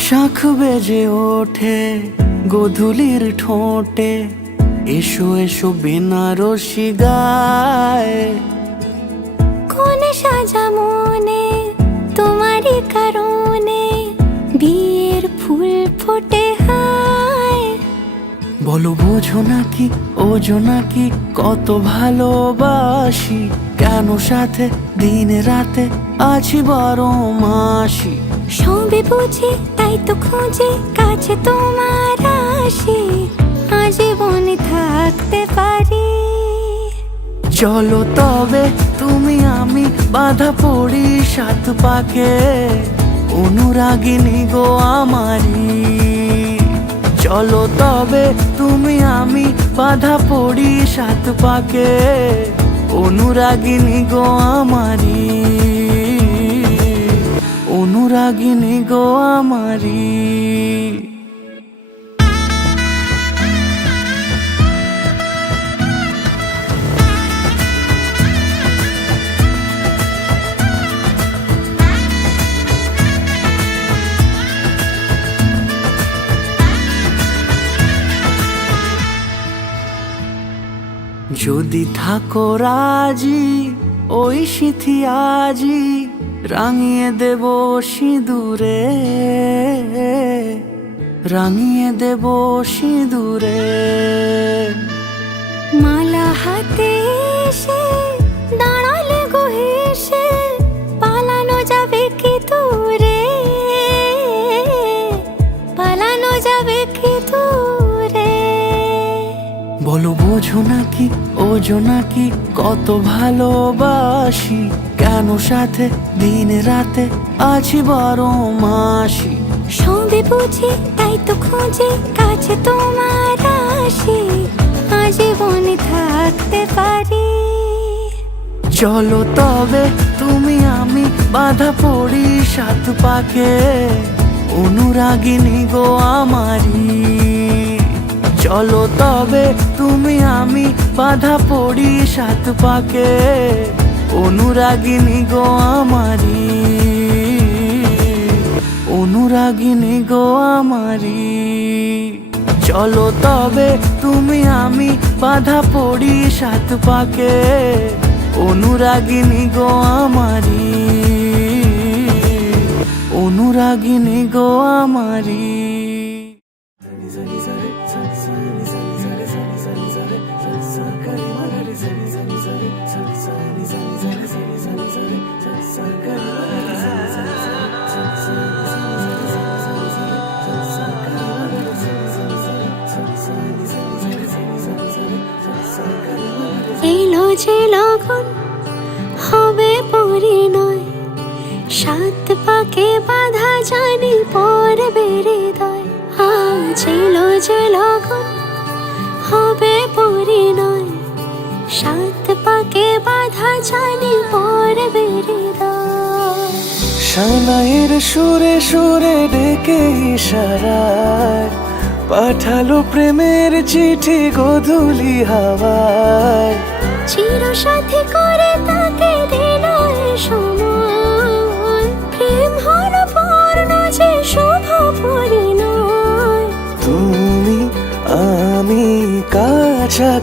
শাখ বেজে ওঠে গোধূলির ঠোঁটে, এসো এসো বেনারসি গায়। কোন সাজা মনে তোমারই কারণে বিয়ের ফুল ফোটে হায়। বলো বোঝো নাকি ওজো নাকি কত ভালোবাসি, কেন সাথে দিন রাতে আছি 12 মাসি। সবে বুঝি তাই তো খুঁজে কাছে তোমার আসি, আজীবনে থাকতে পারি। চলো তবে তুমি আমি বাঁধা পড়ি 7 পাকে, অনুরাগিনী গো আমারি। চলো তবে তুমি আমি বাঁধা পড়ি 7 পাকে, অনুরাগিনী গো আমারি, অনুরাগিনী গো আমারি। যদি থাকো রাজি ওই সিঁথি আজি রাঙিয়ে দেব সিঁদুরে, রাঙিয়ে দেব সিঁদুরে। মালা হাতে এসে দাঁড়ালে গো হেসে, পালানো যাবে কি দূরে, পালানো যাবে কি দূরে। বলো বোঝো নাকি ওজো নাকি কত ভালোবাসি, কেন সাথে দিন রাতে আছি 12 মাসি। সবে বুঝি তাই তো খুঁজে কাছে তোমার আসি, আজীবনে থাকতে পারি। চলো তবে তুমি আমি বাঁধা পড়ি 7 পাকে, অনুরাগিনী গো আমারি। চলো তবে তুমি আমি বাঁধা পড়ি 7 পাকে, অনুরাগিনী গো আমারি, অনুরাগিনী গো আমারি। চলো তবে তুমি আমি বাঁধা পড়ি 7 পাকে, অনুরাগিনী গো আমারি, অনুরাগিনী গো আমারি। এলো যে লগন হবে পরিণয়, 7 পাকে বাঁধা জানি পড়বে হৃদয়। আজ এলো যে লগন হবে পরিণয়, 7 পাকে বাঁধা জানি পড়বে হৃদয়। সানাইয়ের সুরে সুরে ডেকে ইশারায় পাঠালো প্রেমের চিঠি গোধূলি হাওয়ায়। চির সাথী করে তাকে দিল এ সময়,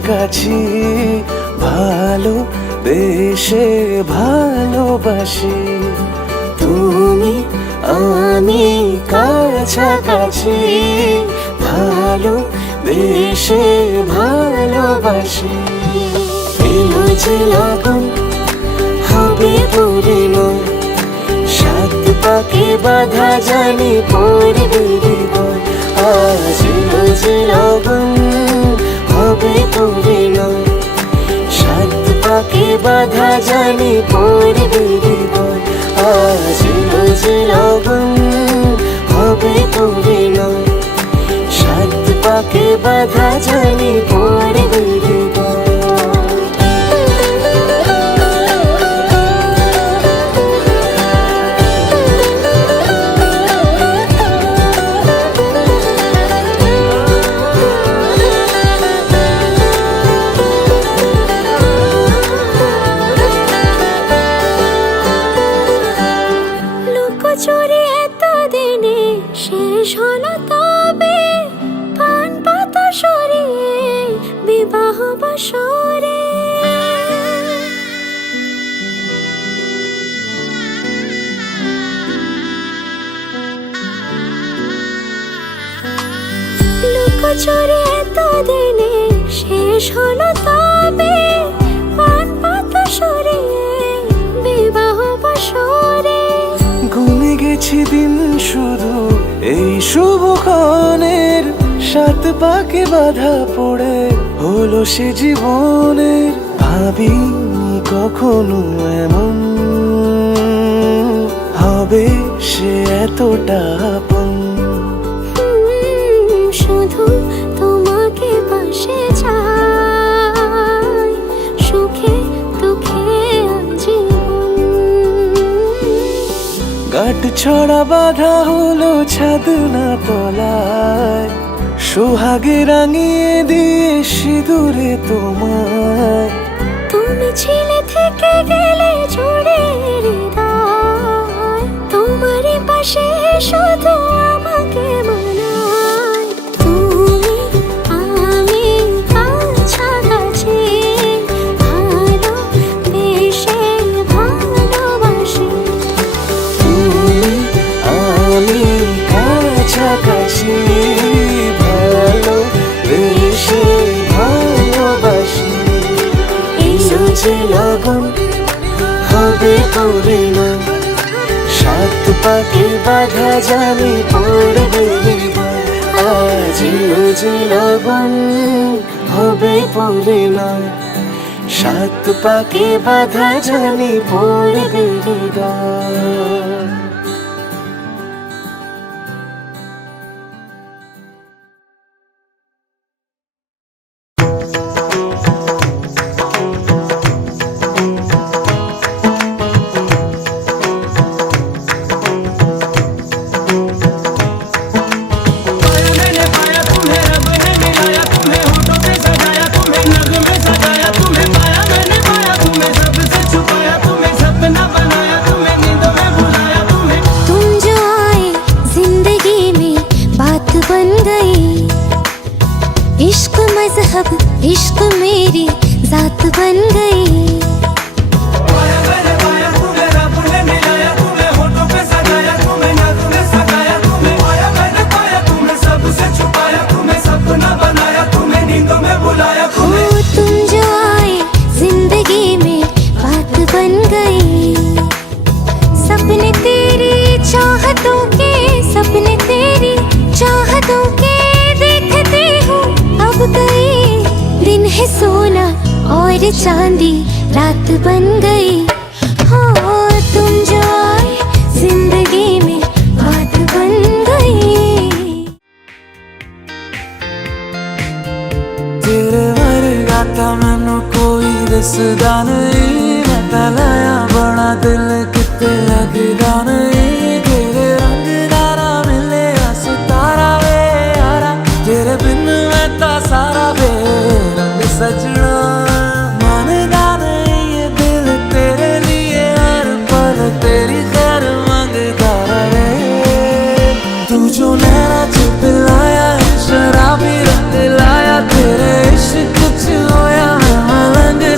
কাছাকাছি, ভালো বেশে ভালোবাসি। তুমি আমি কাছাকাছি, ভালো বেশে ভালোবাসি। এলো যে লগন হবে পরিণয়, সাত পাকে বাধা জানি পড়বে হৃদয়। আজ এলো যে লগন হবে পরিণয়, সাত পাকে বাধা জানি পড়বে হৃদয়। আজ এলো যে লগন হবে পরিণয়, সাত পাকে বাধা জানি পড়বে হৃদয়। লুকোচুরি এতদিনে শেষ হলো তবে, পান পাতা সরিয়ে বিবাহ বাসরে। লুকোচুরি এতদিনে শেষ হলো তবে, পান পাতা সরিয়ে বিবাহ বাসরে। গুনে গেছি দিন শুধু এই শুভক্ষণের, সাত পাকে বাধা পড়ে হলো সে জীবনের। ভাবিনি কখনো এমন হবে সে এতটা আপন। শুধু তোমাকে পাশে চাই, সুখে দুঃখে আজীবন। গাঁট ছড়া বাধা হলো ছাদ না তলায়, সোহাগে রাঙিয়ে দিয়ে সিঁদুরে তোমায়। তুমি ছিলে থেকে গেলে জুড়ে হৃদয়, তোমারই পাশে শুধু আমাকে মানায়। তুমি আমি কাছাকাছি, ভালো বেশে ভালোবাসি। তুমি আমি কাছাকাছি, ভালো বেশে ভালোবাসি। এলো যে লগন হবে পরিণয়, সাত পাকে বাধা জানি পড়বে হৃদয়। আজ এলো যে লগন হবে পরিণয়, সাত পাকে বাধা জানি পড়বে হৃদয়। इश्क मेरी जात बन गई। तुम जो आए जिंदगी में बात बन गई। सपने तेरी चाहतों के, सपने तेरी चाहतों के देखते हूँ अब गई। दिन है सोना और चांदी रात बन गई। हो तुम जो आए जिंदगी में बात बन गई। तेरे वर्गा था मैनू कोई दसदा नहीं, मैं तलाया बड़ा दिल किते लगदा नहीं। तेरे रंग दारा मिले सितारा वे यारा, तेरे बिन मैं ता सारा बेरंग सजना। मानदा नहीं ये दिल तेरे लिए हर पल तेरी खैर मांगता रहे। तू जो नैना च पिलाया शराबी रंग लाया, तेरे इश्क कुछ और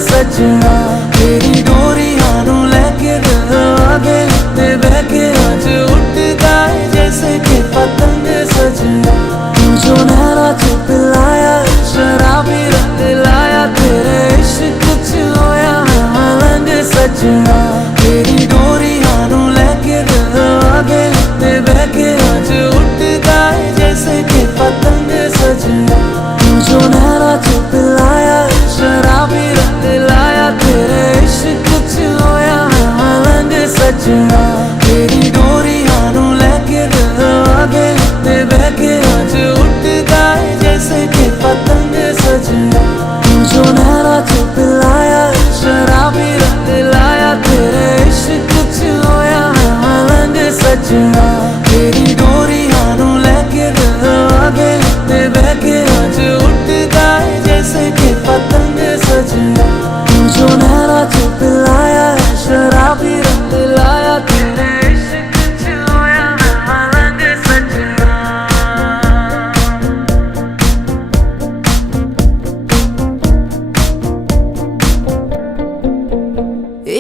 सजना तेरी डोरियां नू लेके दिल आगे ते बहके आज उठदा है जैसे कि पतंग सजना तू जो नहरा च पिलाया शराबी रंग लाया तेरे इश्क च होया मैं मलंग सजना तेरी डोरियां नू लेके दिल आगे ते बहके आज उठदा है जैसे कि पतंग सजना तू जो नहरा च पिलाया शराबी रंग लाया तेरे इश्क च होया मैं मलंग सजना तेरी डोरियां नू लेके दिल आगे ते बहके आज उठदा है जैसे कि पतंग सजना तू जो नहरा च पिलाया शराबी रंग लाया तेरे इश्क च होया मैं मलंग सजना तेरी डोरियां नू लेके दिल आगे ते बहके आज उठदा है जैसे कि पतंग सजना तू जो नहरा च पिलाया शराबी रंग लाया तेरे इश्क च होया मैं मलंग सजना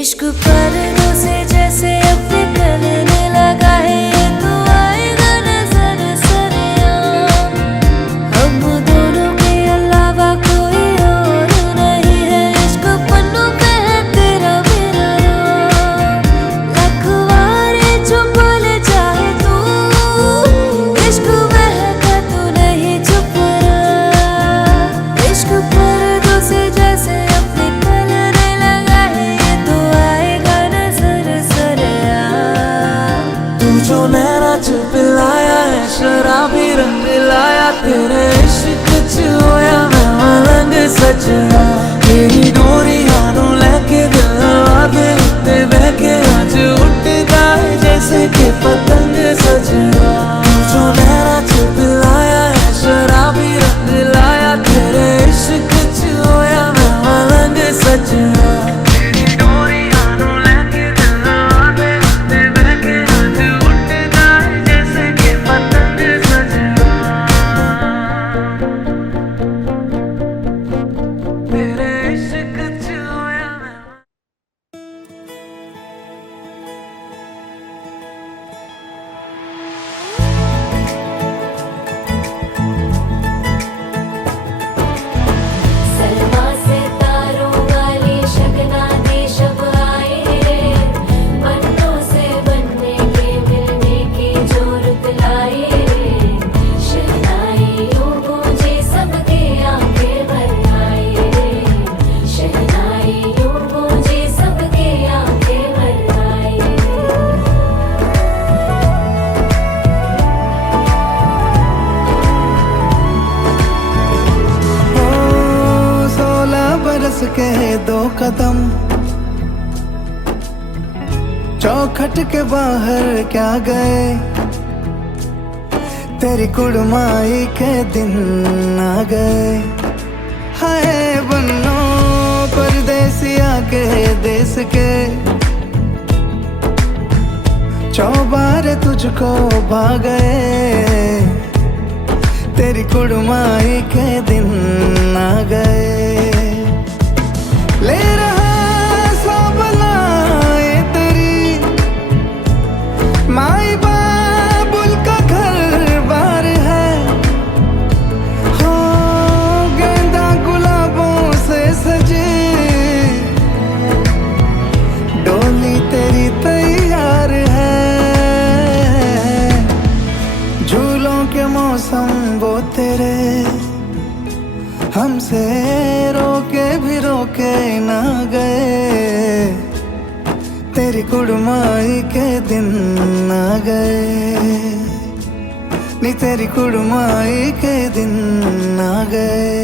इश्क पर्दों से जैसे अब निकलने लगा है ये तो आएगा नजर सरेआम हम दोनों के अलावा कोई और नहीं है इश्क पन्नों पे है तेरा मेरा नाम लखवारे जो बोले चाहे तू इश्क महका तू नहीं चुप रहा इश्क पर्दों से जैसे अब निकलने लगा है ये तो आएगा नजर सरेआम तू जो नैना च पिलाया है शराबी रंग लाया तेरे इश्क च होया मैं मलंग सजना तेरी डोरियां नू लेके दिल आगे ते बहके आज उठदा है जैसे कि पतंग सजना तू जो नैना च पिलाया है शराबी रंग लाया तेरे इश्क च होया मैं मलंग सजना तेरी डोरियां नू लेके दिल आगे ते बहके आज उठदा है जैसे कि पतंग सजना तेरे इश्क च होया मैं सलमा से तारों वाली शगना दे शब आए रे बनों से बनने के मिलने की जोरत लाए रे शहनाई यूं गूंजे सबके आंखें भर आए रे शहनाई यूं गूंजे सबके आंखें भर आए ओ 16 बरस के 2 कदम चौखट के बाहर क्या गए तेरी कुड़माई के दिन आ गए हाय बन्नो परदेसिया के देश के चौबारे तुझको भा गए तेरी कुड़माई के दिन आ गए ले रहा सब लाए तेरी माई बाबुल का घर बार है हो गेंदा गुलाबों से सजे डोली तेरी तैयार है झूलों के मौसम वो तेरे हमसे रोके भी रोके ना गए तेरी कुड़माई के दिन आ गए नी तेरी कुड़माई के दिन आ गए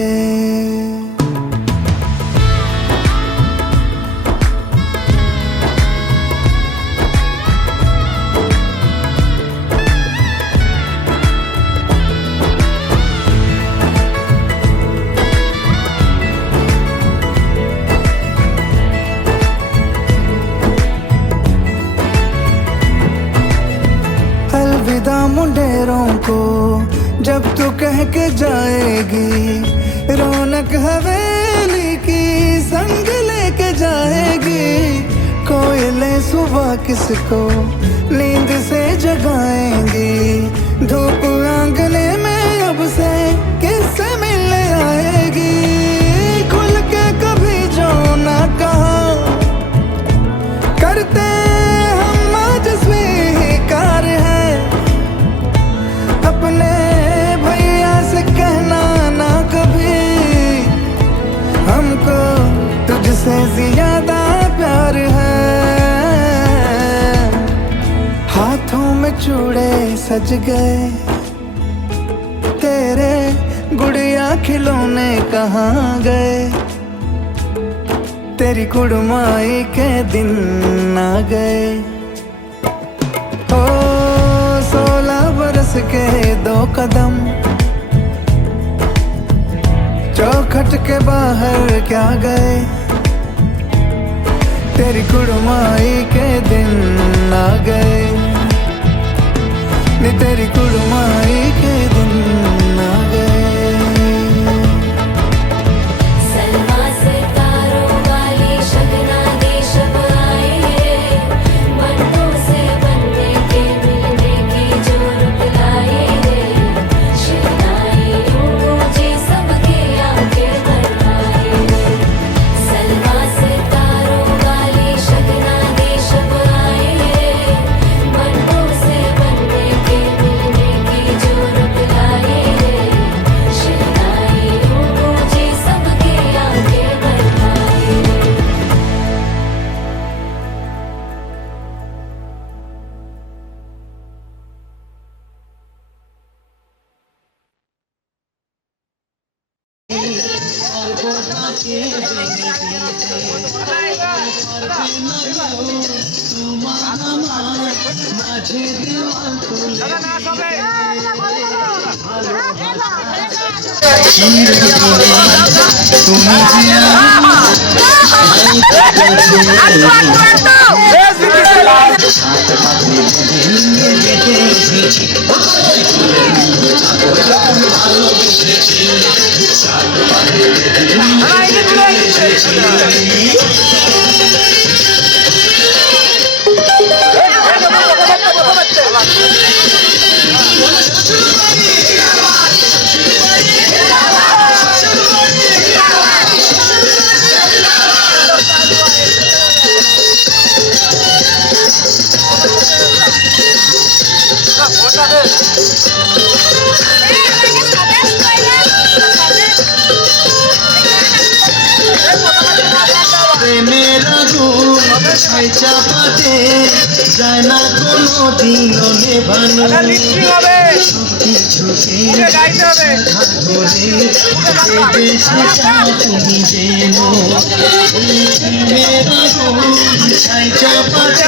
अलविदा मुंडेरों को जब तू कह के जाएगी रौनक हवेली की संग ले लेके जाएगी। कोयले सुबह किसको नींद से जगाएंगी। धूप आंगने में अब से किससे मिलने आएगी। खुल के कभी जो ना कहा करते हम आज स्वीकार है। अपने भैया से कहना ना कभी हमको तुझसे ज्यादा प्यार है। हाथों में चूड़े सज गए तेरे गुड़िया खिलौने कहाँ गए। तेरी कुड़माई के दिन आ गए। ओ 16 बरस के 2 कदम चौखट के बाहर क्या गए। तेरी कुड़माई के दिन आ गए। नी तेरी कुड़माई के दिन आ गए। सलमा सितारों वाली शगना देश अब आई रे। बनों से बनने के मिलने की जो रुत लाई रे। शहनाई ऊंची सबकी आंखें भर आई रे। सलमा सितारों वाली शगना देश अब आई रे। बनों से बनने के मिलने की जो रुत लाई रे। शहनाई ऊंची सबकी आंखें भर आई रे। প্রেমেরা গুণ ছাই চাপাতে যায় না কোনো দিনও নেভানো। সবকিছুকে ঘাত ধরে বেশে চাও তুমি যেন। প্রেমেরা গুণ ছাই চাপাতে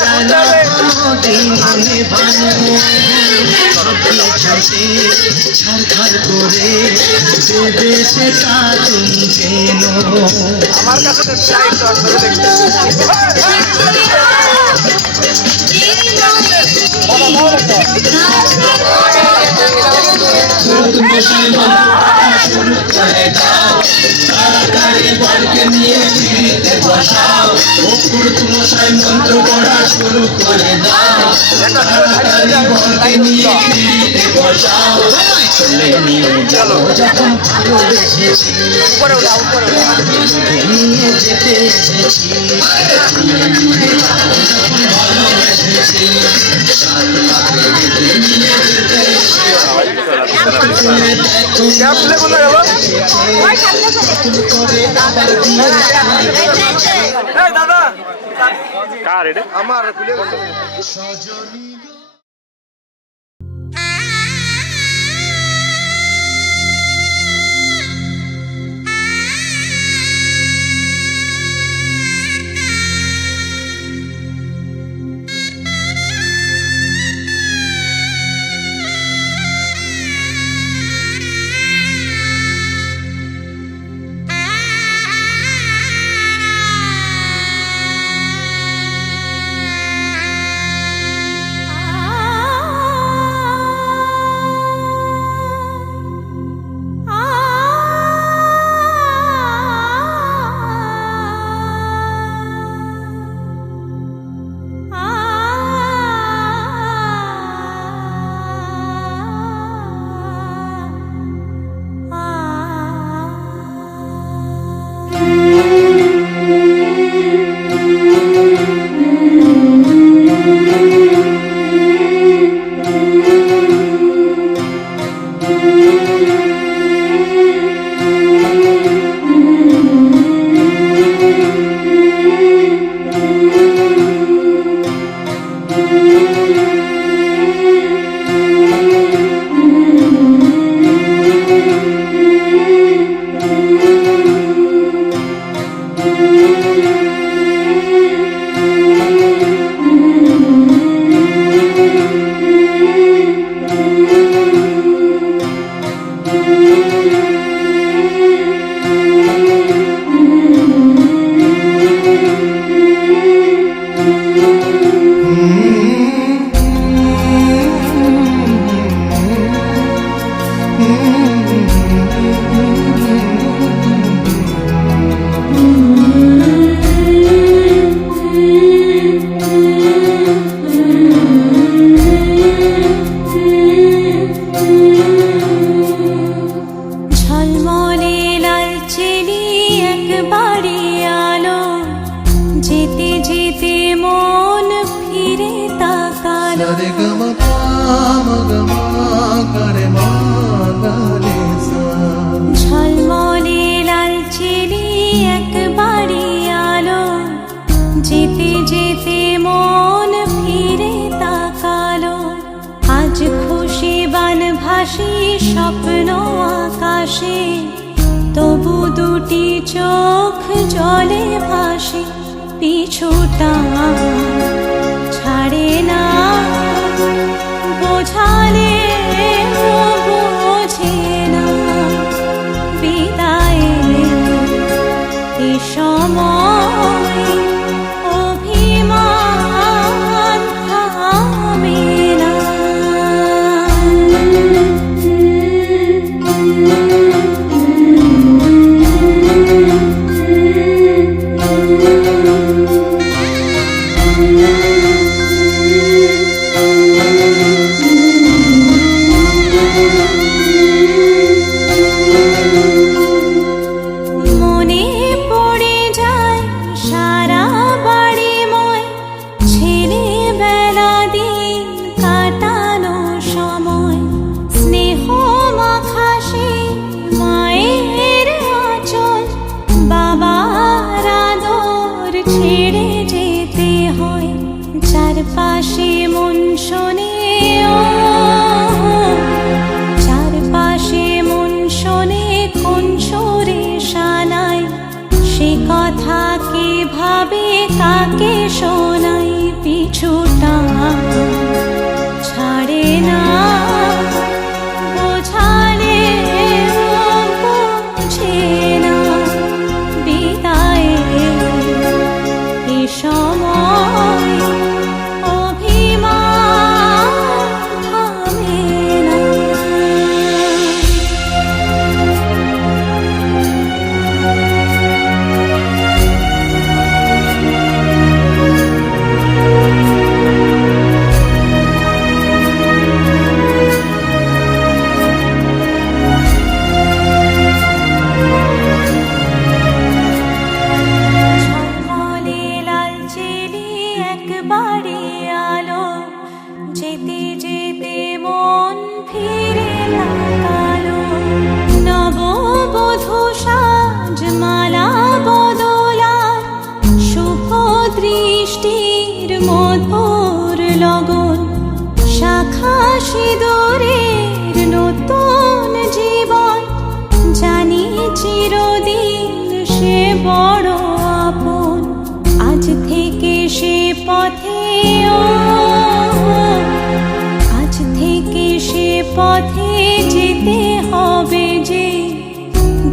যায় না কোনো দিনও নেভানো। সবকিছুকে ছাড়খাড় করে বেশে চাও তুমি যেন। আমার কাছে তো চাই তো শুরু করে দাও। তাড়াতাড়ি বরকে নিয়ে ফিরিতে বসাও। ও পুরুত মশাই মন্ত্র পড়া শুরু করে দাও। তাড়াতাড়ি বরকে নিয়ে ফিরিতে বসাও। চলে নিয়ে যাও যখন ভালোবেসেছি নিয়ে যেতে এসেছি। ভালোবেসেছি নিয়ে যেতে আমার ঝলমলে লাল চিনি একবারে আলো, যেতে যেতে মন ফিরে তাকালো। আজ খুশি বান ভাসি স্বপ্ন আকাশে, তবু দুটি চোখ জলে ভাসে। পিছুটা ছাড়ে না, বোঝালে বোঝে না। বিদায়ের এ সময় অভিমান থামে না। মনে পড়ে যায় সারা বাড়িময় ছেলেবেলা দিন কাটানো সময়। স্নেহ মাখা সে মায়ের আঁচল, বাবার আদর ছেড়ে যেতে হয়। চারপাশে মন শোনে, চারপাশে মন শোনে কোন সুরে শানায়। সে কথা কে ভাবে কাকে শোনাই। পিছুটা ছাড়ে না, বোঝালে বোঝে না। বিদায়ের এ সময় অভিমান থামে না। ঝলমলে লাল চিনি একবারে আলো, যেতে যেতে মন ফিরে তাকালো। নববধূ সাজ মালা বদলার, শুভ দৃষ্টির মধুর লগন। শাখা সিঁদুরের নতুন জীবন, জানি চিরদিন সে বড় আপন। আজ থেকে সে পথে, আজ থেকে সে পথে যেতে হবে যে।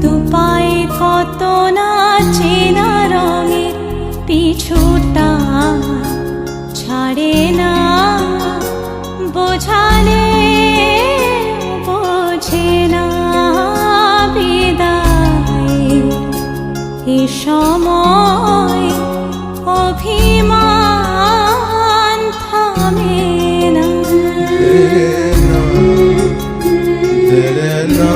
দুপায়ে কত না চেনা রঙের, পিছুটা ছাড়ে না, বোঝালে বোঝে না। বিদায়ের এ সময় অভিমান থামে না। na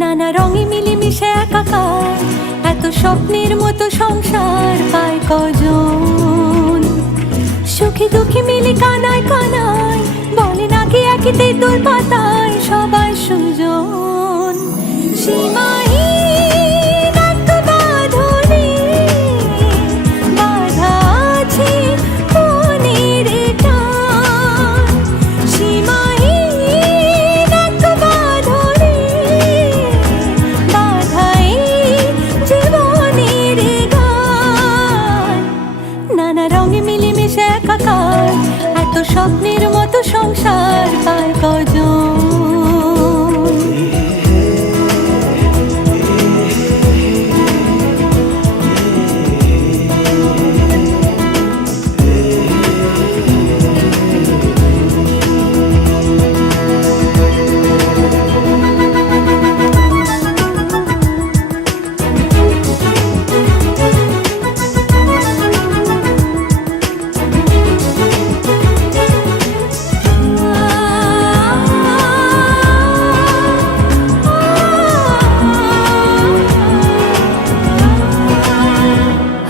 নানা রঙে মিলেমিশে একাকার, এত স্বপ্নের মতো সংসার পায় কজন? সুখে দুঃখে মিলে কানায় কানায়, বলে নাকি একই তেঁতুল পাতায় সবার সুজন। সীমাহীন এক বাঁধনে বাঁধা আছে মনের টান। সীমাহীন এক বাঁধনে বাঁধা এই জীবনের গান। নানা রঙে মিলেমিশে একাকার, এত স্বপ্নের মতো সংসার পায় কজন?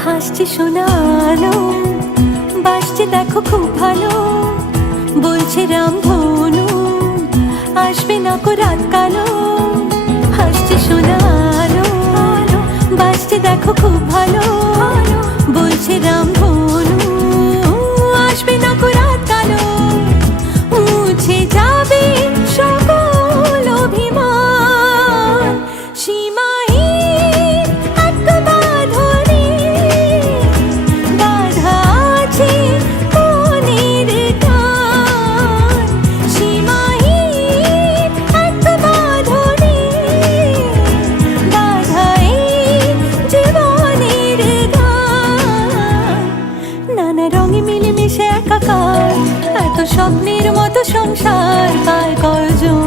হাসছে শোনালো, বাসছে দেখো খুব ভালো, বলছে রামধনু আসবে না কো রাত কালো। হাসছে শোনালো, বাসছে দেখো খুব ভালো, বলছে রামধনু আসবে না কো রাত কালো। মুছে যাবে সকল অভিমান, সীমাহীন এক বাঁধনে বাঁধা আছে মনের টান। সীমাহীন এক বাঁধনে বাঁধা এই জীবনের গান। নানা রঙে মিলেমিশে একাকার, এত স্বপ্নের মতো সংসার পায় কজন?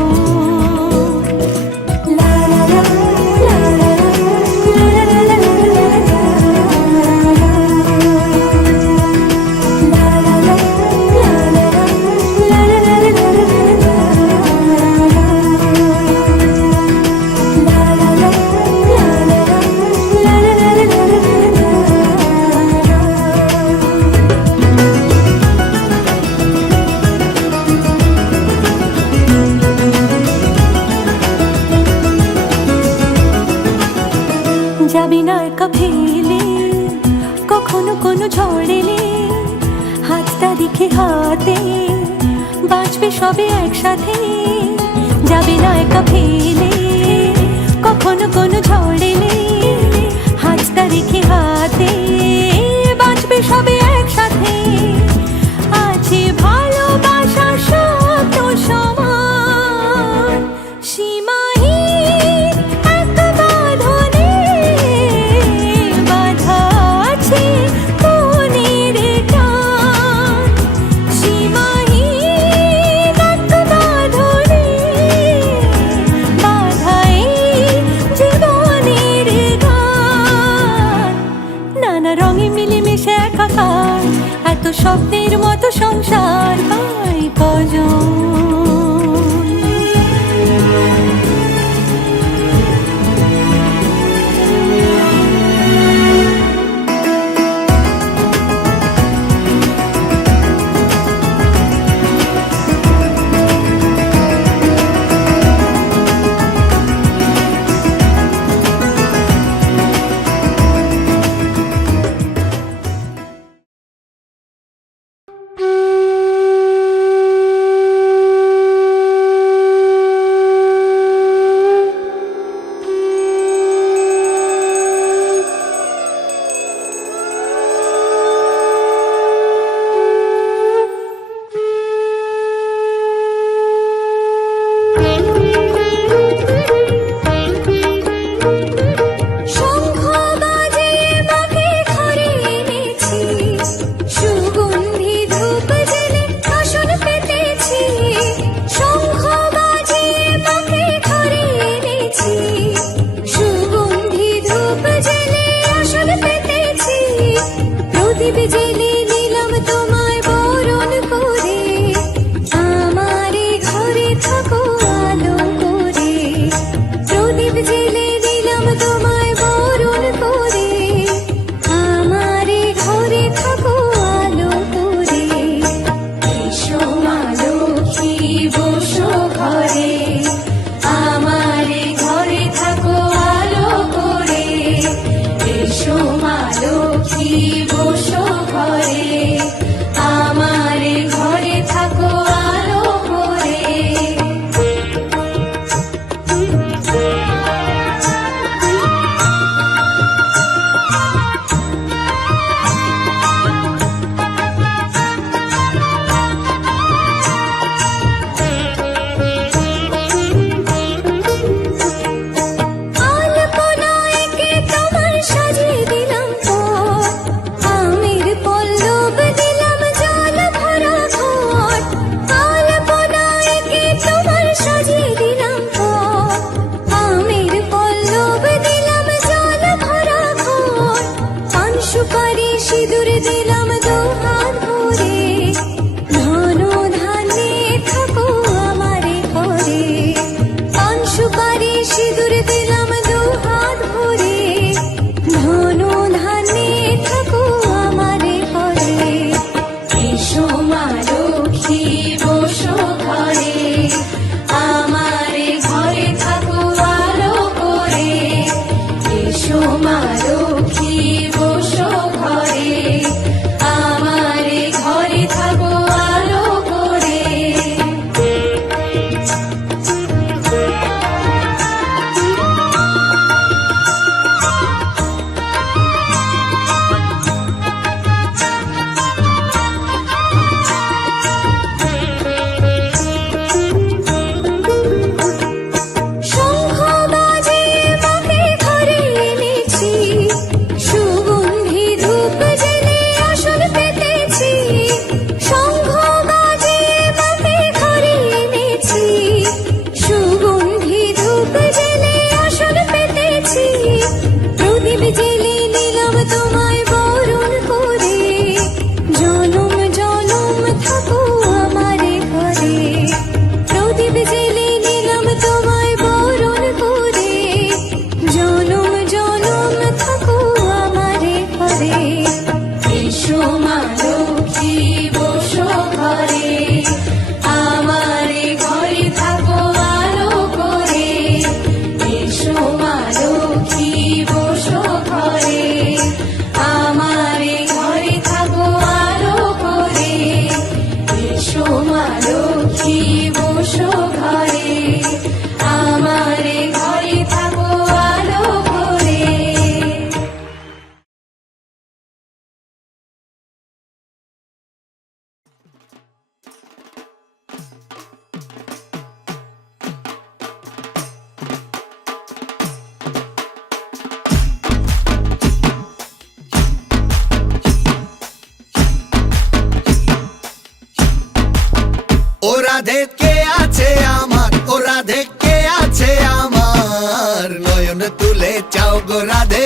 যাবি না একা ফেলে কখনো কোনো ঝড় এলে, হাতটা রেখে হাতে বাঁচবে সবে একসাথে। যাবি না একা ফেলে কখনো কোনো ঝড় এলে, হাতটা রেখে হাতে বাঁচবে সবে একসাথে। আছে ভালোবাসা শব্দ সমান, সীমাহীন এক বাঁধনে বাঁধা আছে মনের টান। সীমাহীন এক বাঁধনে আমার ও রাধে কে আছে আমার নয়ন তুলে চাও গো রাধে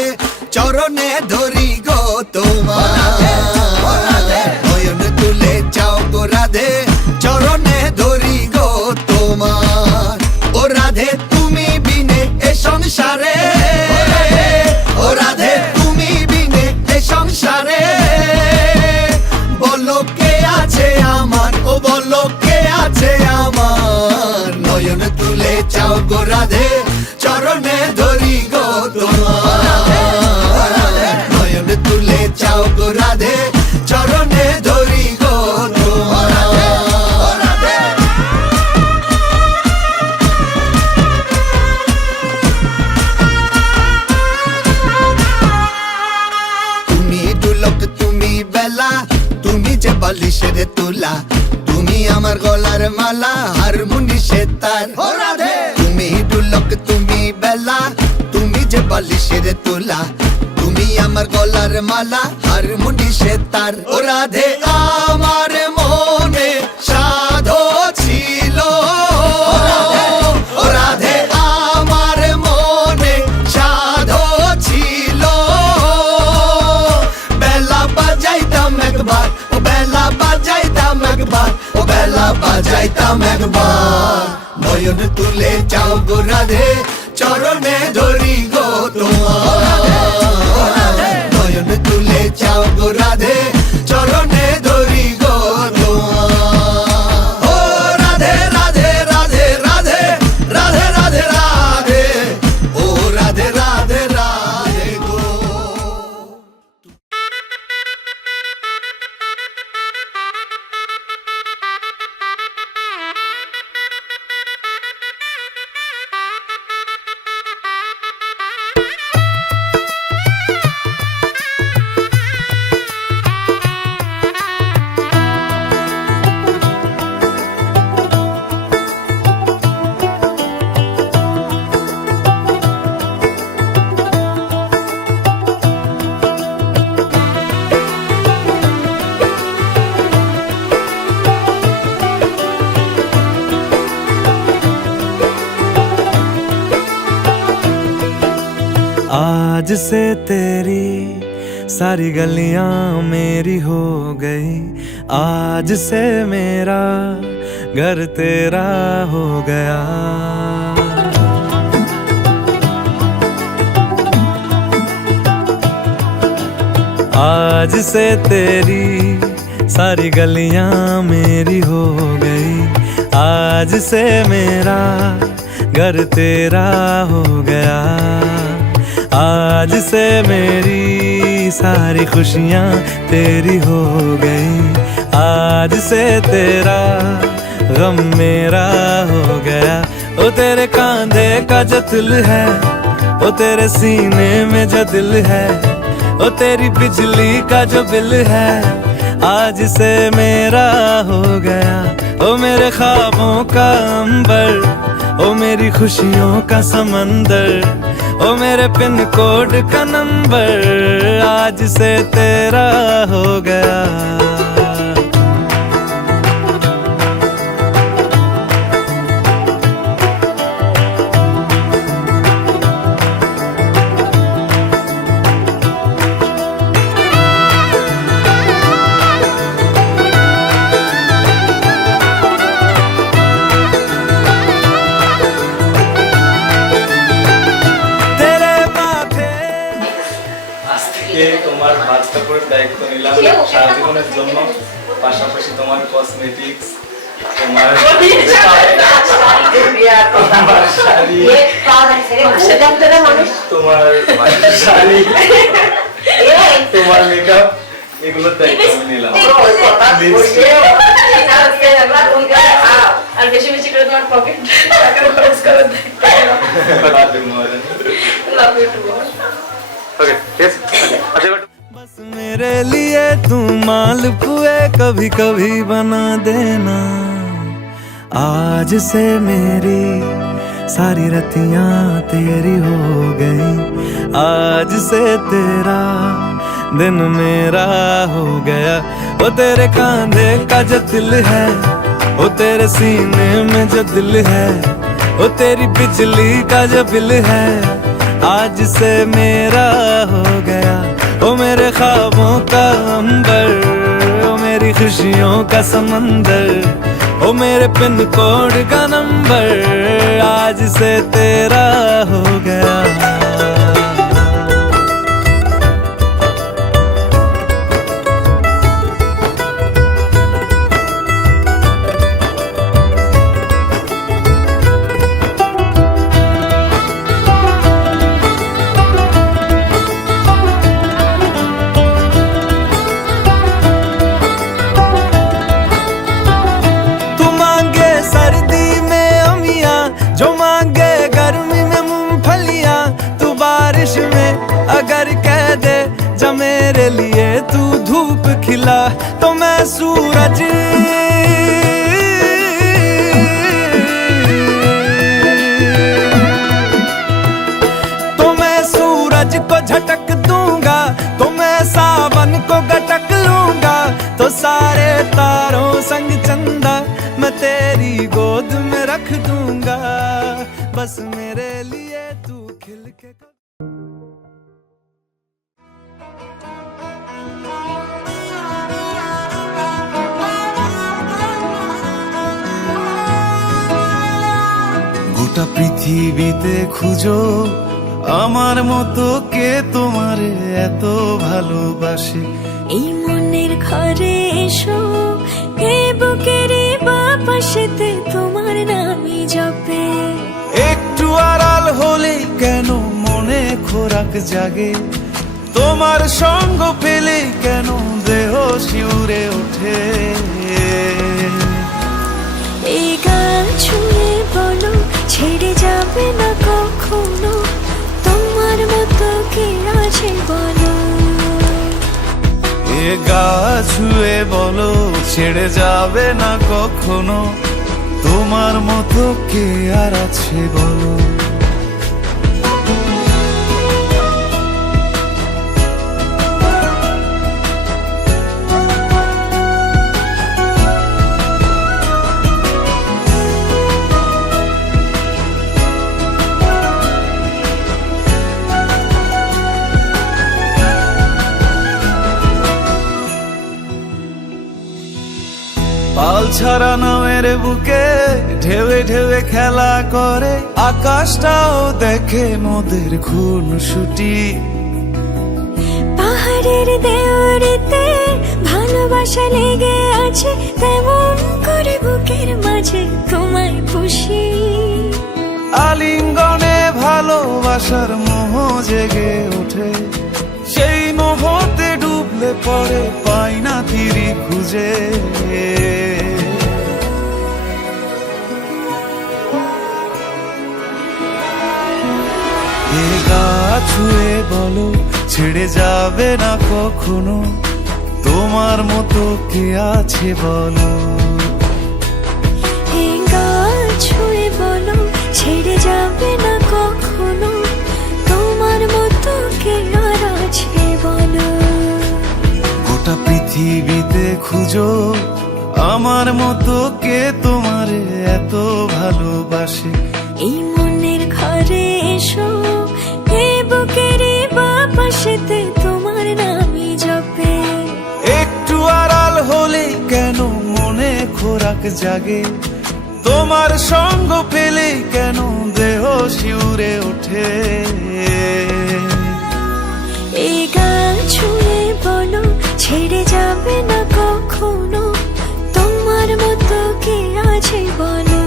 চরণে ধরি গো তোমার নয়ন তুলে চাও গো রাধে চরণে ধরি গো তোমার ও রাধে তুমি বিনে এ সংসারে ও রাধে তুমি বিনে এ সংসারে বলো কে আছে আমার ও বলো কে আছে আমার নয়ন তুলে চাও গো রাধে চরণে ধরি গো তোমার নয়ন তুলে চাও গো রাধে চরণে ধরি গো তোমার তুমি ডুলক তুমি বেলা তুমি যে বালিশের তুলা তুমি আমার গলার মালা হারমোনি সে তার ও রাধে তুমি ডুলক তুমি বেলা তুমি যে বালিশের তুলা তুমি আমার গলার মালা হারমোনি সে তার ও রাধে আমার মনে সাধো ছিল ও রাধে আমার মনে সাধো ছিল বেলা বাজাইতাম একবার ও বেলা বাজাইতাম একবার ও বেলা বাজাইতাম একবার নয়ন তুলে চাও গো রাধে চরণে ধরি গো তোমার নয়ন তুলে চাও গো রাধে চরণে ধরি গো তোমার ও রাধে রাধে রাধে রাধে রাধে রাধে রাধে ও রাধে রাধে রাধে গো आज से तेरी सारी गलियां मेरी हो गई आज से मेरा घर तेरा हो गया आज से तेरी सारी गलियां मेरी हो गई आज से मेरा घर तेरा हो गया आज से मेरी सारी खुशियाँ तेरी हो गई आज से तेरा गम मेरा हो गया ओ तेरे कांधे का जो दिल है ओ तेरे सीने में जो दिल है ओ तेरी बिजली का जो बिल है आज से मेरा हो गया ओ मेरे ख्वाबों का अंबर ओ मेरी खुशियों का समंदर ओ मेरे पिन कोड का नंबर आज से तेरा हो गया তোমার হাত কাপড়ের দায়িত্ব নিলাম সারা জীবনের জন্য পাশাপাশি তোমার কসমেটিক্স তোমার শাড়ি তোমার শাড়ি তোমার মেকআপ এগুলোর দায়িত্ব আমি নিলাম আর বেশি বেশি করে তোমার পকেট টাকা খরচ করার बस मेरे लिए तू मालपुए कभी कभी बना देना आज से मेरी सारी रतियां तेरी हो गई आज से तेरा दिन मेरा हो गया वो तेरे कांधे का जो दिल है ओ तेरे सीने में जो दिल है, ओ तेरी बिजली का जो बिल है, आज से मेरा हो गया। ओ मेरे ख्वाबों का अंबर, ओ मेरी खुशियों का समंदर, ओ मेरे पिन कोड का नंबर, आज से तेरा हो गया। अगर कह दे जा मेरे लिए तू धूप खिला, तो मैं सूरज को झटक दूंगा, तो मैं सावन को गटक लूंगा। तो सारे तारों संग चंदा मैं तेरी गोद में रख दूंगा, बस मेरे लिए तू खिल के। গোটা পৃথিবীতে খুঁজো আমার মতো কে তোমারে এত ভালোবাসে। এই মনের ঘরে এসো, এ বুকের বাপাশেতে তোমার নামই জপে। একটু আড়াল হলেই কেন মনে খোরাক জাগে, তোমার সঙ্গ পেলেই কেন দেহ শিউরে ওঠে। এই গান ছুঁয়ে বলো ছেড়ে যাবে না কখনো, তোমার মতো কে আছে বলো। এ গা ছুঁয়ে বলো ছেড়ে যাবে না কখনো, তোমার মতো কে আর আছে বলো। পাল ছাড়া নামের বুকে ঢেউে ঢেউে খেলা করে, আকাশটাও দেখে মোদের খুনসুটি। পাহাড়ের দেওয়ারিতে ভালোবাসা লেগে আছে, তেমন করে বুকের মাঝে তোমায় পুষি। আলিঙ্গনে ভালোবাসার মোহ জেগে ওঠে, সেই মোহতে ডুবলে পরে পাই না তীরি খুঁজে। এ গা ছুঁয়ে বলো ছেড়ে যাবে না কখনো, তোমার মতো কে আছে বলো। এ গা ছুঁয়ে বলো ছেড়ে যাবে না কখনো, তোমার মতো কে আর আছে বলো। গোটা পৃথিবীতে খুঁজো আমার মতো কে তোমারে এত ভালোবাসে। এই মনের ঘরে এসো, এ বুকের বাপাশেতে তোমার নামই জপে। একটু আড়াল হলেই কেন মনে খোরাক জাগে, তোমার সঙ্গ পেলেই কেন দেহ শিউরে ওঠে। এই গান ছুঁয়ে বলো ছেড়ে যাবে না কখনো, তোমার মতো কে আছে বলো।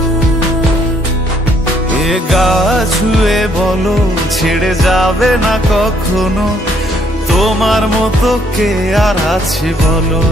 এ গা ছুঁয়ে বলো ছেড়ে যাবে না কখনো, তোমার মতো কে আর আছে বলো।